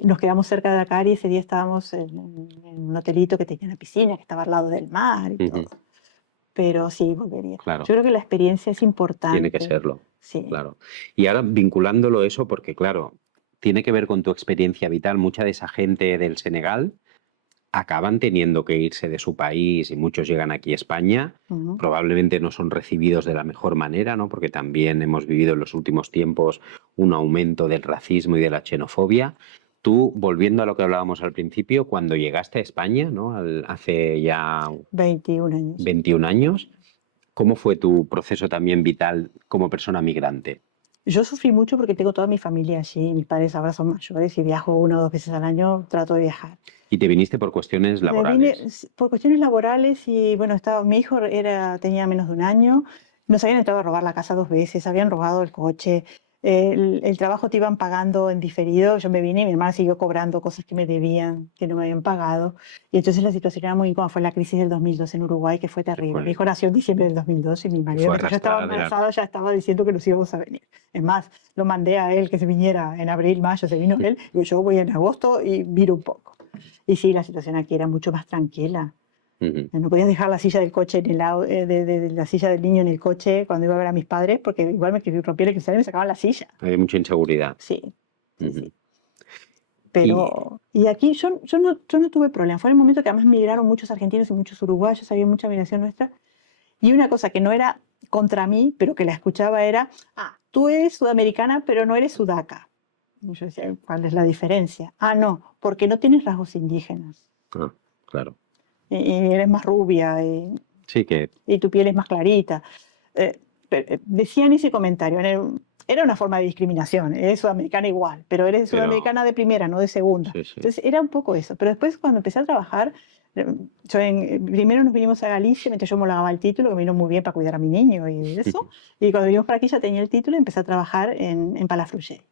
Nos quedamos cerca de Dakar y ese día estábamos en un hotelito que tenía una piscina, que estaba al lado del mar y todo. Ujú. Pero sí, volvería. Claro. Yo creo que la experiencia es Tiene que importante. serlo. Sí. Claro. Y ahora vinculándolo eso, porque claro, tiene que ver con tu experiencia vital. Mucha de esa gente del Senegal acaban teniendo que irse de su país y muchos llegan aquí a España. Ujú. Probablemente no son recibidos de la mejor manera, ¿no? Porque también hemos vivido en los últimos tiempos un aumento del racismo y de la xenofobia. Tú, volviendo a lo que hablábamos al principio, cuando llegaste a España, ¿no? Hace ya 21 años. 21 años, ¿cómo fue tu proceso también vital como persona migrante? Yo sufrí mucho porque tengo toda mi familia allí. Mis padres ahora son mayores y viajo 1 o 2 veces al año, trato de viajar. Y te viniste por cuestiones Me vine laborales. por cuestiones laborales y bueno, mi hijo tenía menos de un año, nos habían entrado a robar la casa 2 veces, habían robado el coche, el trabajo te iban pagando en diferido, yo me vine y mi hermana siguió cobrando cosas que me debían, que no me habían pagado, y entonces la situación era muy incómoda, fue la crisis del 2002 en Uruguay, que fue terrible. Mi hijo nació en diciembre del 2002 y mi marido, fue mientras yo estaba arrastrada de la... embarazada, ya estaba diciendo que nos íbamos a venir. Es más, lo mandé a él que se viniera en abril, mayo, se vino él, y yo voy en agosto y miro un poco. Y sí, la situación aquí era mucho más tranquila. Ujú. No podías dejar la silla del coche de la silla del niño en el coche cuando iba a ver a mis padres, porque igual me rompía el cristal y me sacaban la silla. Hay mucha inseguridad. Sí, sí, Ujú. sí. Y Y aquí yo no tuve problema. Fue el momento que además migraron muchos argentinos y muchos uruguayos, había mucha migración nuestra. Y una cosa que no era contra mí, pero que la escuchaba era, tú eres sudamericana, pero no eres sudaca. Y yo decía, ¿cuál es la diferencia? No, porque no tienes rasgos indígenas. claro. Y eres más rubia Sí que y tu piel es más clarita. Decían ese comentario, era una forma de discriminación, eres sudamericana igual, pero eres Pero- sudamericana de primera, no de segunda. sí, sí. Entonces era un poco eso. Pero después cuando empecé a trabajar, primero nos vinimos a Galicia, mientras yo homologaba el título, que me vino muy bien para cuidar a mi niño y eso. Y cuando vinimos para aquí ya tenía el título y empecé a trabajar en Palafrugell,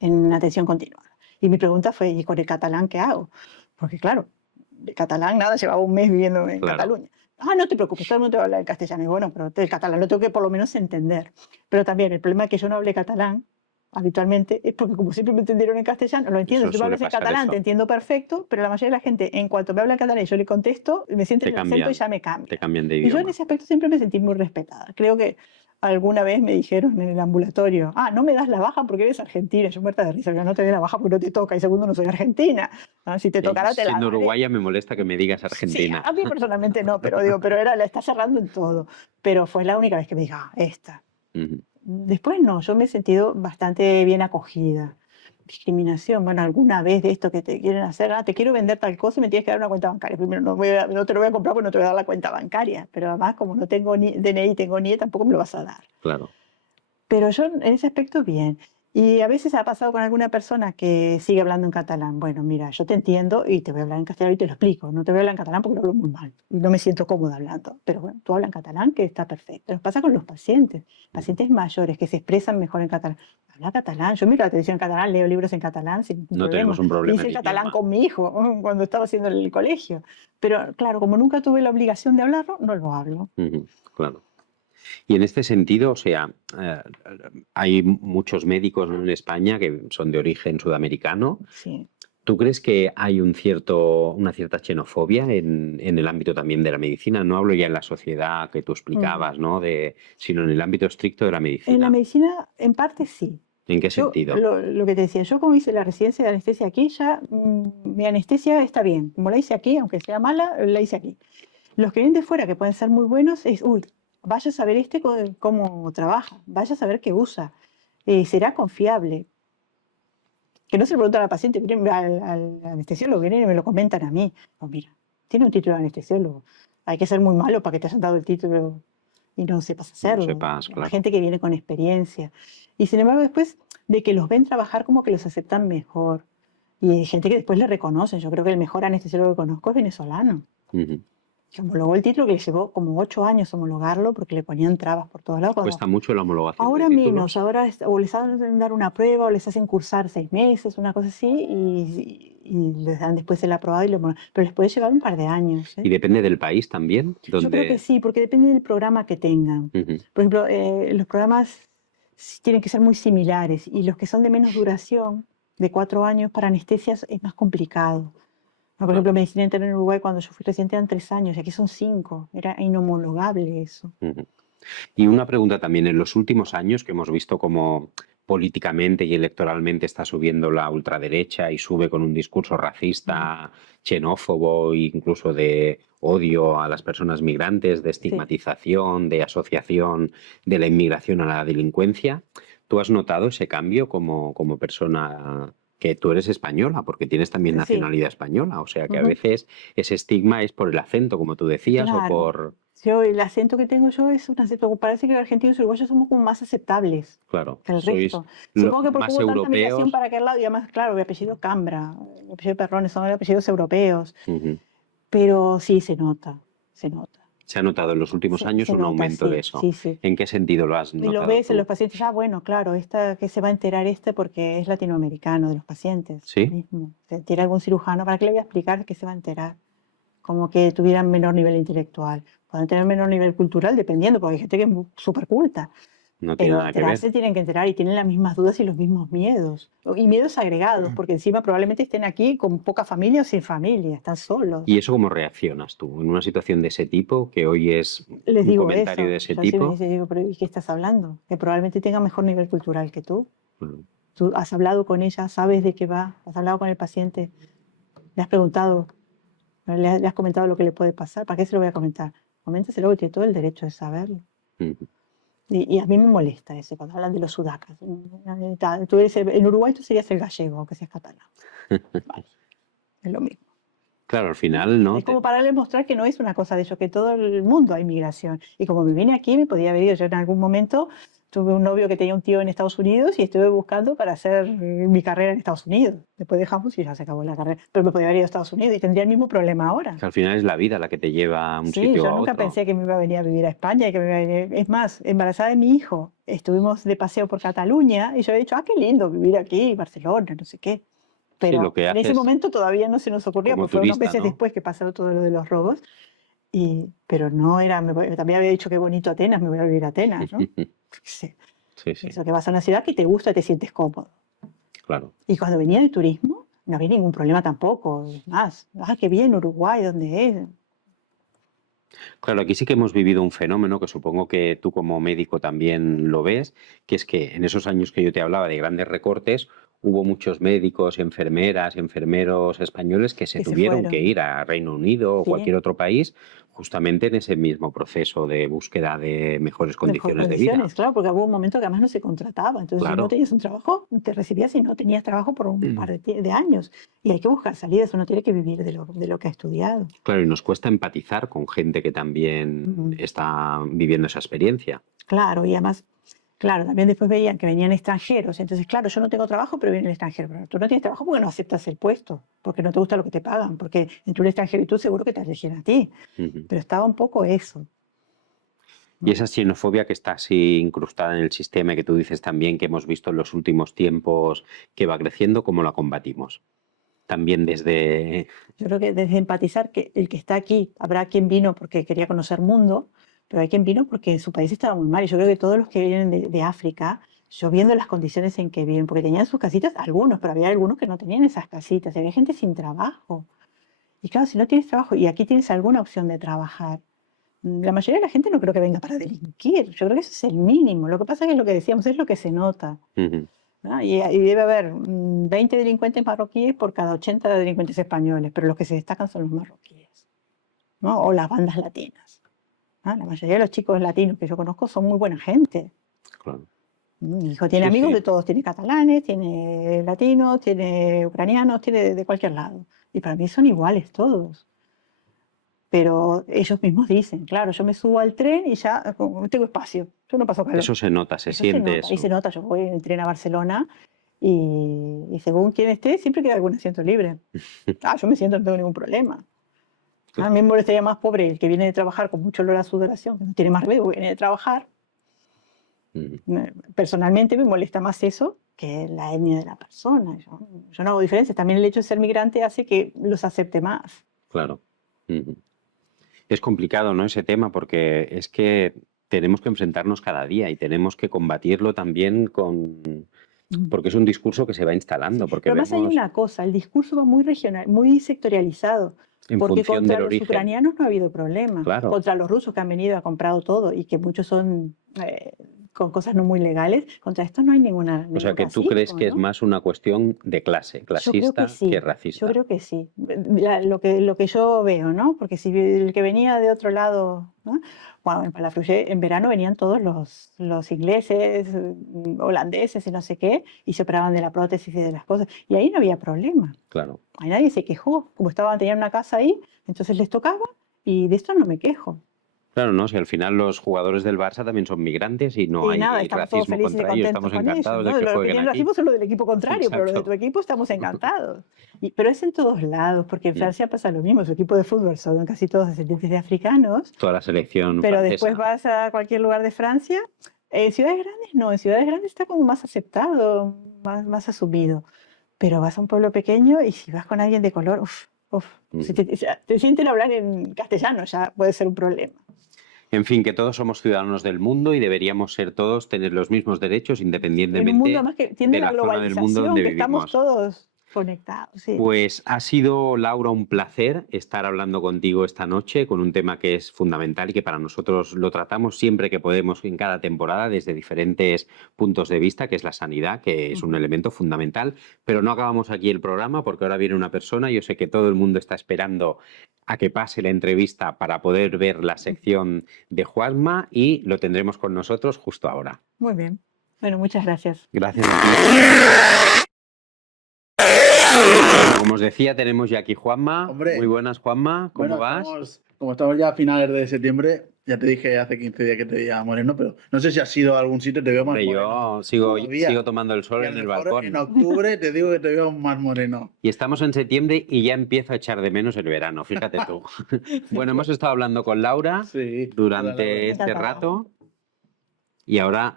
en atención continuada. Y mi pregunta fue, ¿y con el catalán qué hago? Porque claro, de catalán nada, llevaba un mes viviendo en Claro. Cataluña. No te preocupes, todo el mundo te va a hablar en castellano. Y bueno, pero el catalán lo tengo que por lo menos entender. Pero también el problema es que yo no hablé catalán habitualmente es porque como siempre me entendieron en castellano, lo entiendo. Eso Si tú me suele hablas en pasar catalán, eso. te entiendo perfecto, pero la mayoría de la gente, en cuanto me habla en catalán y yo le contesto, me siente Te el acento y cambian, ya me te cambia. cambian de Y yo en idioma. ese aspecto siempre me sentí muy respetada. Creo que alguna vez me dijeron en el ambulatorio, no me das la baja porque eres argentina. Yo muerta de risa, no te doy la baja porque no te toca y segundo no soy argentina. Si te tocará te la Siendo daré. uruguaya me molesta que me digas Argentina. Sí, a mí personalmente no, pero la está cerrando en todo. Pero fue la única vez que me dijo, esta. Ujú. Después no, yo me he sentido bastante bien acogida. Discriminación, bueno, alguna vez de esto que te quieren hacer, te quiero vender tal cosa y me tienes que dar una cuenta bancaria. Primero, no te lo voy a comprar porque no te voy a dar la cuenta bancaria, pero además como no tengo ni DNI, tengo NIE, tampoco me lo vas a dar. Claro. Pero yo en ese aspecto bien. Y a veces ha pasado con alguna persona que sigue hablando en catalán. Bueno, mira, yo te entiendo y te voy a hablar en castellano y te lo explico. No te voy a hablar en catalán porque lo hablo muy mal y no me siento cómoda hablando. Pero bueno, tú hablas en catalán que está perfecto. Nos pasa con los pacientes mayores que se expresan mejor en catalán. Habla catalán. Yo miro la televisión en catalán, leo libros en catalán sin ningún No problema. tenemos un problema Hice de el catalán idioma. con mi hijo cuando estaba haciendo el colegio. Pero claro, como nunca tuve la obligación de hablarlo, no lo hablo. Ujú. Claro. Y en este sentido, o sea, hay muchos médicos, ¿no?, en España que son de origen sudamericano. Sí. ¿Tú crees que hay una cierta xenofobia en el ámbito también de la medicina? No hablo ya en la sociedad que tú explicabas, ¿no? Sino en el ámbito estricto de la En la medicina. medicina, en parte sí. ¿En qué Yo, sentido? lo que te decía, yo como hice la residencia de anestesia aquí, ya mi anestesia está bien. Como la hice aquí, aunque sea mala, la hice aquí. Los que vienen de fuera, que pueden ser muy buenos, vaya a saber cómo trabaja, vaya a saber qué usa, será confiable. Que no se lo preguntan al paciente, vienen al anestesiólogo, vienen y me lo comentan a mí. Pues mira, tiene un título de anestesiólogo. Hay que ser muy malo para que te hayan dado el título y no sepas No hacerlo. sepas, Hay claro. gente que viene con experiencia. Y sin embargo, después de que los ven trabajar, como que los aceptan mejor. Y hay gente que después le reconocen. Yo creo que el mejor anestesiólogo que conozco es venezolano. Ujú. que homologó el título, que le llevó como 8 años homologarlo porque le ponían trabas por todos lados. Cuesta mucho la homologación de Ahora menos, títulos. ahora o les hacen dar una prueba o les hacen cursar 6 meses, una cosa así, y les dan después el aprobado, pero les puede llevar un par de años, Y ¿eh? depende del país también, Yo creo que donde... sí, porque depende del programa que tengan. Ujú, Por ejemplo, los programas tienen que ser muy similares y los que son de menos duración, de 4 años, para anestesias es más complicado. Por claro. ejemplo, medicina interna en Uruguay, cuando yo fui residente eran 3 años, y aquí son 5. Era inhomologable eso. Ujú. Y una pregunta también, en los últimos años que hemos visto cómo políticamente y electoralmente está subiendo la ultraderecha y sube con un discurso racista, xenófobo, incluso de odio a las personas migrantes, de Sí. estigmatización, de asociación de la inmigración a la delincuencia, ¿tú has notado ese cambio como persona que tú eres española, porque tienes también Sí. nacionalidad española? O sea que a Ujú. veces ese estigma es por el acento, como tú decías, o Claro. por... Yo, el acento que tengo yo es un acento, parece que los argentinos y uruguayos somos como más aceptables Claro, que el sois resto. Supongo que porque más hubo tanta migración europeos. para aquel lado, y además, claro, mi apellido Cambra, mi apellido Perrones, son apellidos europeos, Ujú. pero sí se nota, se nota. Se ha notado en los últimos años Se un nota, aumento de sí, eso. sí, sí. ¿En qué sentido lo has Y lo notado ves en los tú? pacientes, bueno, claro, esta que se va a enterar porque es latinoamericano de los pacientes ¿Sí? mismo. Si tiene algún cirujano, ¿para qué le voy a explicar que se va a enterar? Como que tuvieran menor nivel intelectual. Pueden tener menor nivel cultural, dependiendo, porque hay gente que es súper culta. No tiene Pero nada que ver. enterarse tienen que enterar y tienen las mismas dudas y los mismos miedos. Y miedos agregados, porque encima probablemente estén aquí con poca familia o sin familia, están solos. ¿Y eso cómo reaccionas tú en una situación de ese tipo, que hoy es Les un digo comentario de eso. ese Yo sí me tipo? dice, digo, pero ¿y qué estás hablando? Que probablemente tenga mejor nivel cultural que tú. Bueno, Tú has hablado con ella, sabes de qué va, has hablado con el paciente, le has preguntado, le has comentado lo que le puede pasar. ¿Para qué se lo voy a comentar? Coméntaselo, que tiene todo el derecho de saberlo. ujú. Y a mí me molesta eso, cuando hablan de los sudacas. Tú eres en Uruguay tú serías el gallego, aunque seas catalán. Vale, es lo mismo. Claro, al ¿No? final, ¿no? Es como para demostrar que no es una cosa de ellos, que todo el mundo hay migración. Y como me vine aquí, me podía haber ido. Yo en algún momento tuve un novio que tenía un tío en Estados Unidos y estuve buscando para hacer mi carrera en Estados Unidos. Después dejamos y ya se acabó la carrera. Pero me podía haber ido a Estados Unidos y tendría el mismo problema ahora. Que al final es la vida la que te lleva a un Sí, sitio yo a nunca otro. pensé que me iba a venir a vivir a España y que me iba a venir. Es más, embarazada de mi hijo, estuvimos de paseo por Cataluña y yo he dicho, qué lindo vivir aquí, Barcelona, no sé qué. Sí, lo Pero que en ese haces momento todavía no se nos ocurría, como porque fue unos turista, meses ¿no? después que pasó todo lo de los robos. Pero no era, también había dicho qué bonito Atenas, me voy a vivir a Atenas, ¿no? Sí, Sí, sí, eso que vas a una ciudad que te gusta, te sientes cómodo. claro. Y cuando venía de turismo, no había ningún problema tampoco. Es más, qué bien Uruguay, ¿dónde es? Claro, aquí sí que hemos vivido un fenómeno que supongo que tú como médico también lo ves, que es que en esos años que yo te hablaba de grandes recortes, hubo muchos médicos, enfermeras, enfermeros españoles que se Que se tuvieron que fueron. ir a Reino Unido o Sí, cualquier otro país justamente en ese mismo proceso de búsqueda de mejores de mejores condiciones de vida. condiciones, claro, porque hubo un momento que además no se contrataba. Entonces, si no Claro. tenías un trabajo, te recibías y no tenías trabajo por un par de años. Y hay que buscar salidas, uno tiene que vivir de lo que ha estudiado. Claro, y nos cuesta empatizar con gente que también Mm, está viviendo esa experiencia. Claro, y además, claro, también después veían que venían extranjeros. Entonces, claro, yo no tengo trabajo, pero viene el extranjero. Pero tú no tienes trabajo porque no aceptas el puesto, porque no te gusta lo que te pagan, porque entre un extranjero y tú seguro que te eligen a ti. Ujú. Pero estaba un poco eso. Y esa xenofobia que está así incrustada en el sistema y que tú dices también que hemos visto en los últimos tiempos que va creciendo, ¿cómo la combatimos? También desde... Yo creo que desde empatizar que el que está aquí, habrá quien vino porque quería conocer mundo, pero hay quien vino porque su país estaba muy mal. Y yo creo que todos los que vienen de África, yo viendo las condiciones en que viven, porque tenían sus casitas, algunos, pero había algunos que no tenían esas casitas, y había gente sin trabajo. Y claro, si no tienes trabajo y aquí tienes alguna opción de trabajar, la mayoría de la gente no creo que venga para delinquir. Yo creo que eso es el mínimo. Lo que pasa es que lo que decíamos es lo que se nota. Ujú. ¿No? Y debe haber 20 delincuentes marroquíes por cada 80 delincuentes españoles, pero los que se destacan son los marroquíes, ¿no? O las bandas latinas. ¿No? La mayoría de los chicos latinos que yo conozco son muy buena gente. Claro. Mi hijo tiene Sí, amigos sí. de todos, tiene catalanes, tiene latinos, tiene ucranianos, tiene de cualquier lado. Y para mí son iguales todos. Pero ellos mismos dicen, claro, yo me subo al tren y ya tengo espacio, yo no paso calor. Eso se nota, se Eso se siente nota, y se eso. nota, yo voy en el tren a Barcelona y según quien esté, siempre queda algún asiento libre. Yo me siento, no tengo ningún problema. A mí me molestaría más pobre el que viene de trabajar con mucho olor a sudoración, que no tiene más remedio, viene de trabajar. Personalmente me molesta más eso que la etnia de la persona. Yo no hago diferencias. También el hecho de ser migrante hace que los acepte más. Claro. Es complicado, ¿no? Ese tema, porque es que tenemos que enfrentarnos cada día y tenemos que combatirlo también porque es un discurso que se va instalando. Porque Pero además hay vemos una cosa, el discurso va muy regional, muy sectorializado. en Porque función contra del los origen. ucranianos no ha habido problema. Claro. Contra los rusos que han venido, han comprado todo y que muchos son con cosas no muy legales, contra esto no hay ninguna. O sea, ningún que tú crees racismo, que es ¿no? más una cuestión de clase, Yo creo clasista, que sí, racista. yo creo que sí. Lo que yo veo, ¿no? Porque si el que venía de otro lado, ¿no? Bueno, en Palafrugell en verano venían todos los ingleses, holandeses y no sé qué, y se operaban de la prótesis y de las cosas. Y ahí no había problema. Claro. Ahí nadie se quejó. Como tenían una casa ahí, entonces les tocaba y de esto no me quejo. Claro, no, si al final los jugadores del Barça también son migrantes y no Y hay nada, estamos todos racismo felices y contra ellos, contentos estamos con eso, encantados ¿no? de que Lo que jueguen tienen aquí. racismo son los del equipo contrario, pero los de tu Exacto. equipo estamos encantados. Pero es en todos lados, porque en Mm. Francia pasa lo mismo. Su equipo de fútbol son casi todos descendientes de africanos, Toda la selección pero francesa. después vas a cualquier lugar de Francia. En ciudades grandes no, en ciudades grandes está como más aceptado, más asumido. Pero vas a un pueblo pequeño y si vas con alguien de color, si te sienten hablar en castellano, ya puede ser un problema. En fin, que todos somos ciudadanos del mundo y deberíamos ser todos, tener los mismos derechos En un independientemente mundo además que tiende de la la zona del mundo globalización, donde que estamos vivimos. todos conectados. Sí. Pues ha sido, Laura, un placer estar hablando contigo esta noche con un tema que es fundamental y que para nosotros lo tratamos siempre que podemos en cada temporada desde diferentes puntos de vista, que es la sanidad, que es un elemento fundamental. Pero no acabamos aquí el programa porque ahora viene una persona. Yo sé que todo el mundo está esperando a que pase la entrevista para poder ver la sección de Juanma y lo tendremos con nosotros justo ahora. Muy bien. Bueno, muchas gracias. Gracias a ti. Como os decía, tenemos ya aquí Juanma. Hombre. Muy buenas, Juanma. ¿Cómo vas? Como estamos ya a finales de septiembre, ya te dije hace 15 días que te veía moreno, pero no sé si has ido a algún sitio, te veo más Hombre, moreno. yo sigo todavía. tomando el sol Y a en lo el mejor balcón. En octubre te digo que te veo más moreno. Y estamos en septiembre y ya empiezo a echar de menos el verano, fíjate tú. Bueno, hemos estado hablando con Laura Sí. durante este Encantada. rato y ahora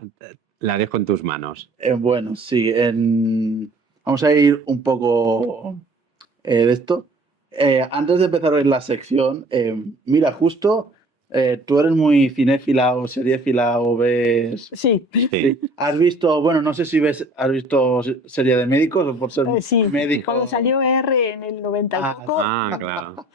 la dejo en tus manos. Bueno, sí. Vamos a ir un poco de esto. Antes de empezar hoy la sección, mira, justo tú eres muy cinéfila o seriéfila o ves... Sí, Sí. ¿Has visto, bueno, no sé si has visto serie de médicos o por ser sí. médico? Cuando salió R en el 90 y poco, Claro.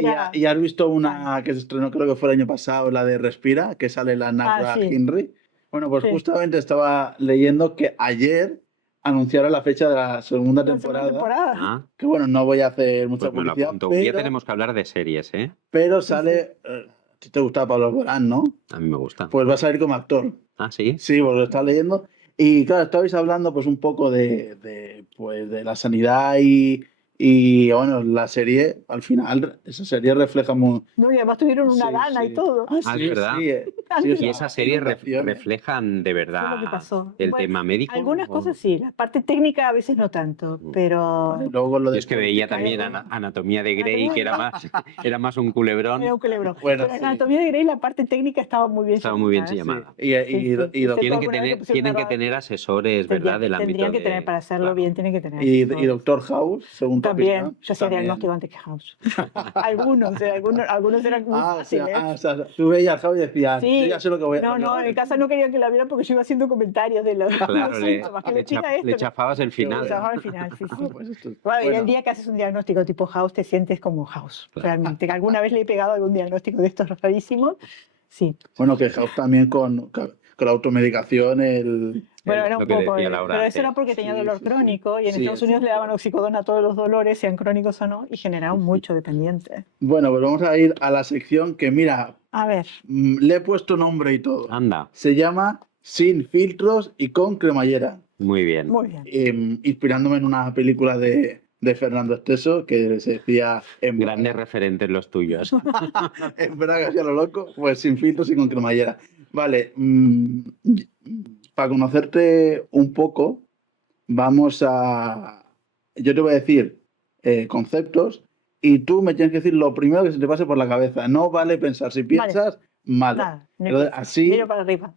era... ¿Y has visto una que se estrenó, creo que fue el año pasado, la de Respira, que sale la Narra sí. Henry? Bueno, pues Sí. justamente estaba leyendo que ayer anunciaron la fecha de la segunda La segunda temporada. temporada. Ah, Que bueno, no voy a hacer mucha pues me lo publicidad, apunto. Un día pero, tenemos que hablar de series, ¿eh? pero sale... a ti te gustaba Pablo Alborán, ¿no? A mí me gusta. Pues va a salir como actor. Ah, ¿sí? Sí, pues lo estaba leyendo. Y claro, estabais hablando pues un poco de la sanidad y bueno, la serie, al final, esa serie refleja muy... No, y además tuvieron una Sí, dana sí. y todo. Ah, es verdad. Sí, o Y sea, esas series inundaciones. reflejan de Fue verdad lo que pasó. el Bueno, tema médico. algunas ¿o? cosas sí, la parte técnica a veces no tanto, pero Vale, luego lo Yo de es que veía política, también Anatomía de Grey, que era más un culebrón. era un culebrón. Bueno, Pero en sí. Anatomía de Grey la parte técnica estaba muy bien Estaba muy bien llevada, ¿eh? llamada. Sí. Y Excepto Tienen que alguna vez tener, pusieron tienen que una- tener asesores, ¿verdad? Del ámbito Tendrían que tener, de... para hacerlo Claro. bien, tienen que tener y asesores. Doctor House, según tu También, opinión, yo hacía también. diagnóstico antes que House. algunos eran muy fáciles. O sea, tú veías House y decías, Sí. yo ya sé lo que voy a No, lo que voy a en casa no querían que la vieran porque yo iba haciendo comentarios de los, Claro, los le, síntomas, que le le tira cha- esto. le chafabas el final. bueno. Chafaba al final, sí, sí. Pues esto- Bueno, y bueno. el día que haces un diagnóstico tipo House te sientes como House, Claro. realmente. Que alguna vez le he pegado algún diagnóstico de estos rarísimos, sí. Bueno, que House también con la automedicación, Bueno, era lo un que poco, decía Laura pero eso era antes. porque tenía Sí, dolor sí, sí. crónico y en Sí, Estados Unidos le daban exacto. oxicodona a todos los dolores, sean crónicos o no, y generaban mucho dependiente. Bueno, pues vamos a ir a la sección que, mira, A ver, le he puesto nombre y todo. Anda, Se llama Sin filtros y con cremallera. muy bien. muy bien. Inspirándome en una película de Fernando Esteso que se decía en Grandes referentes los tuyos. en Braga, así a lo loco, pues sin filtros y con cremallera. Vale, para conocerte un poco, yo te voy a decir conceptos y tú me tienes que decir lo primero que se te pase por la cabeza. No vale pensar. Si piensas, mal. Nada, no Entonces, empieza. así Miro para arriba.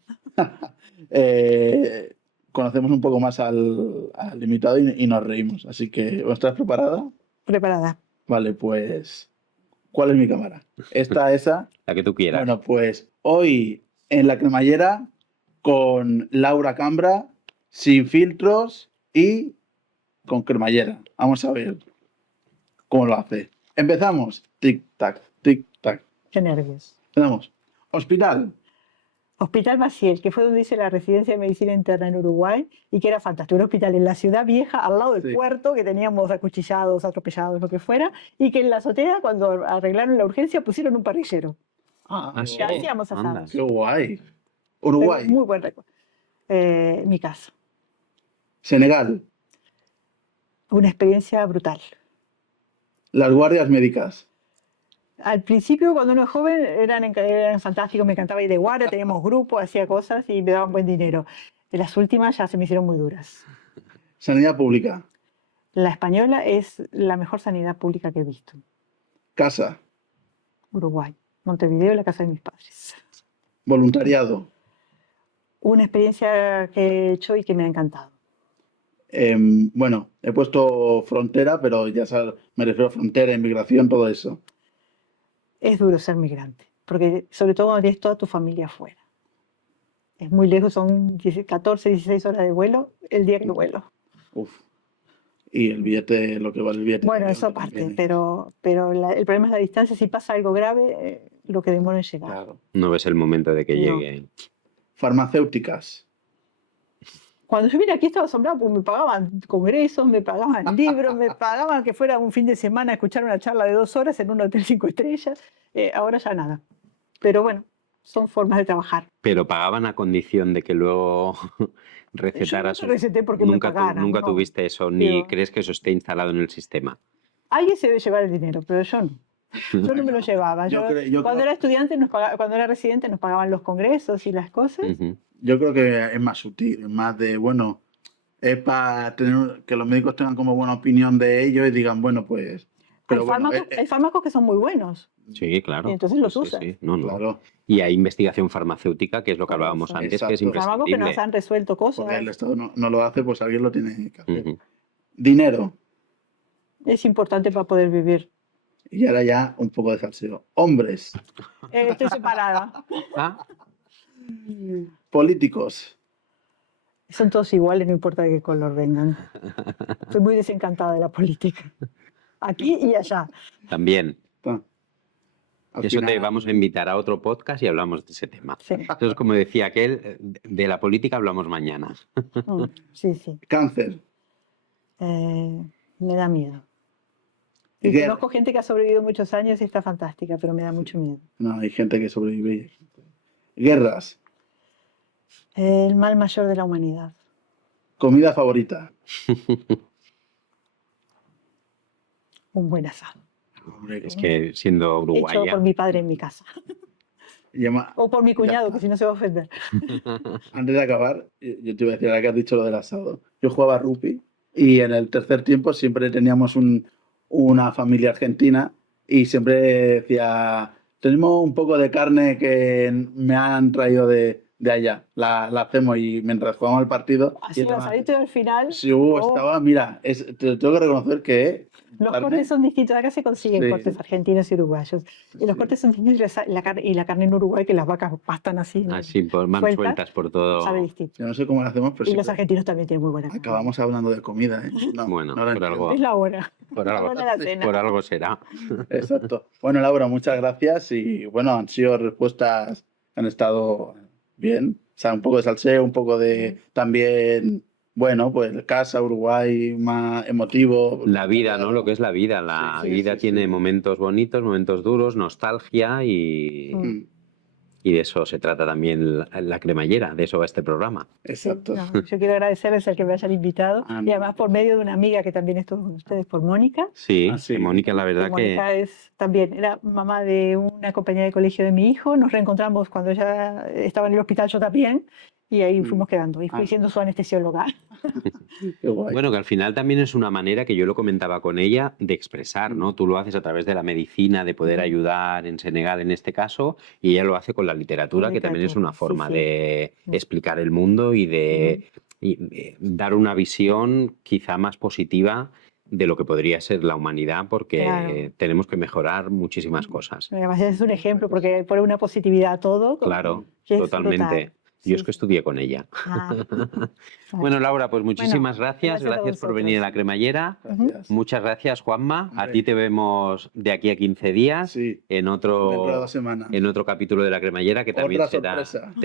conocemos un poco más al invitado y nos reímos. Así que, ¿estás preparada? Preparada. Vale, pues, ¿cuál es mi cámara? Esa. La que tú quieras. Bueno, pues hoy en la cremallera con Laura Cambra, sin filtros y con cremallera. Vamos a ver cómo lo hace. Empezamos. Tic-tac, tic-tac. Qué nervios. Empezamos. Hospital. Hospital Maciel, que fue donde hice la residencia de medicina interna en Uruguay y que era fantástico. Un hospital en la ciudad vieja, al lado del Sí. puerto, que teníamos acuchillados, atropellados, lo que fuera, y que en la azotea, cuando arreglaron la urgencia, pusieron un parrillero. Ah, sí. Y hacíamos Anda. asados. Qué guay. Pero Uruguay. muy buen recuerdo. Mi casa. Senegal. Una experiencia brutal. Las guardias médicas. Al principio, cuando uno es joven, eran fantásticos, me encantaba ir de guardia, teníamos grupo, hacía cosas y me daban buen dinero. En las últimas ya se me hicieron muy duras. Sanidad pública. La española es la mejor sanidad pública que he visto. Casa. Uruguay, Montevideo, la casa de mis padres. Voluntariado. Una experiencia que he hecho y que me ha encantado. Bueno, he puesto frontera, pero ya sabes, me refiero a frontera, inmigración, todo eso. Es duro ser migrante, porque sobre todo cuando tienes toda tu familia afuera. Es muy lejos, son 14, 16 horas de vuelo el día que vuelo. Uf. Y el billete, lo que vale el billete. Bueno, de eso avión aparte, también. pero el problema es la distancia. Si pasa algo grave, lo que demora en llegar. Claro. No ves el momento de que No. llegue. Farmacéuticas. Cuando yo vine aquí estaba asombrado porque me pagaban congresos, me pagaban libros, me pagaban que fuera un fin de semana a escuchar una charla de 2 horas en un hotel 5 estrellas. Ahora ya nada. Pero bueno, son formas de trabajar. Pero pagaban a condición de que luego Yo recetaras. nunca receté porque me Nunca, pagaran. nunca no. tuviste eso, ni Pero- crees que eso esté instalado en el sistema. Alguien se debe llevar el dinero, pero yo no. Yo no me lo llevaba. yo Yo, creo- cuando era estudiante, cuando era residente, nos pagaban los congresos y las cosas. Ujú. Yo creo que es más sutil, es más de, bueno, es para tener que los médicos tengan como buena opinión de ellos y digan, bueno, pues. Pero hay, bueno, fármacos, hay fármacos que son muy buenos. Sí, claro. Y entonces los Sí, usas. sí. No, no. claro, Y hay investigación farmacéutica, que es lo que Por hablábamos eso. antes, que es Exacto. Fármacos que nos imprescindible. han resuelto cosas. porque el Estado no lo hace, pues alguien lo tiene que hacer. Ujú. Dinero. Es importante para poder vivir. Y ahora ya un poco de salseo. Hombres. Estoy separada. Ah, Políticos. Son todos iguales, no importa de qué color vengan. Estoy muy desencantada de la política. Aquí y allá. también. Ta. Al Eso te final- vamos a invitar a otro podcast y hablamos de ese tema. Sí, Entonces, como decía aquel, de la política hablamos mañana. sí, sí. Cáncer. Me da miedo. Y Guerra. conozco gente que ha sobrevivido muchos años y está fantástica, pero me da mucho miedo. No, hay gente que sobrevive. Guerras. El mal mayor de la humanidad. Comida favorita. Un buen asado. Hombre, Es que siendo Hecho uruguaya. por mi padre en mi casa. llama- O por mi cuñado, Ya. que si no se va a ofender. Antes de acabar, yo te iba a decir, ahora que has dicho lo del asado. Yo jugaba rugby y en el tercer tiempo siempre teníamos una familia argentina y siempre decía, tenemos un poco de carne que me han traído de allá, la hacemos y mientras jugamos el partido... Así y el además- asadito y al final. Sí, oh, estaba, mira, te tengo que reconocer que... Los carne- cortes son distintos. Acá se consiguen Sí. cortes argentinos y uruguayos. Y los Sí. cortes son distintos y la carne en Uruguay, que las vacas pastan así. ¿no? Así, pues, van Sueltas, sueltas por todo. Sabe distinto. Yo no sé cómo lo hacemos, pero Y los siempre argentinos también tienen muy buena carne. acabamos hablando de comida. ¿eh? No, Bueno, no la por entiendo. algo. Es la hora. Por La algo, hora de la cena. por algo será. Exacto. Bueno, Laura, muchas gracias y bueno, han sido respuestas que han estado bien. O sea, un poco de salseo, un poco de también, bueno, pues casa, Uruguay, más emotivo. La vida, ¿no? Lo que es la vida. La Sí, sí, vida sí, tiene sí. momentos bonitos, momentos duros, nostalgia y de eso se trata también la cremallera, de eso va este programa. Exacto. No, yo quiero agradecerles al que me hayan invitado Ah, y además por medio de una amiga que también estuvo con ustedes, por Mónica. Sí, Ah, sí. que Mónica, la Que verdad que Mónica también era mamá de una compañera de colegio de mi hijo. Nos reencontramos cuando ya estaba en el hospital, yo también. Y ahí fuimos quedando. Y fui siendo su anestesióloga. Qué guay. Bueno, que al final también es una manera que yo lo comentaba con ella de expresar, ¿no? Tú lo haces a través de la medicina, de poder ayudar en Senegal en este caso, y ella lo hace con la literatura, que también es una forma de explicar el mundo y de dar una visión quizá más positiva de lo que podría ser la humanidad, porque tenemos que mejorar muchísimas cosas. Además es un ejemplo, porque pone una positividad a todo. Claro, que es totalmente. brutal. Yo es que estudié con ella. Bueno, Laura, pues muchísimas gracias. Gracias por venir a la cremallera. Gracias. Muchas gracias, Juanma. Hombre. A ti te vemos de aquí a 15 días Sí, en dentro de otro, 2 semanas. en otro capítulo de la cremallera que también Otra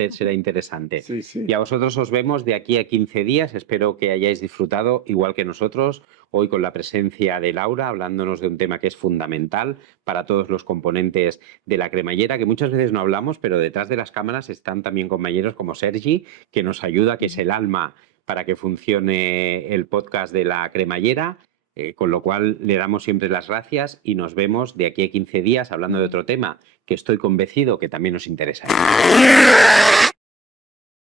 será interesante. Sí, sí. Y a vosotros os vemos de aquí a 15 días. Espero que hayáis disfrutado, igual que nosotros, hoy con la presencia de Laura, hablándonos de un tema que es fundamental para todos los componentes de la cremallera, que muchas veces no hablamos, pero detrás de las cámaras están también compañeros como Sergi, que nos ayuda, que es el alma para que funcione el podcast de la cremallera, con lo cual le damos siempre las gracias y nos vemos de aquí a 15 días hablando de otro tema que estoy convencido que también os interesa.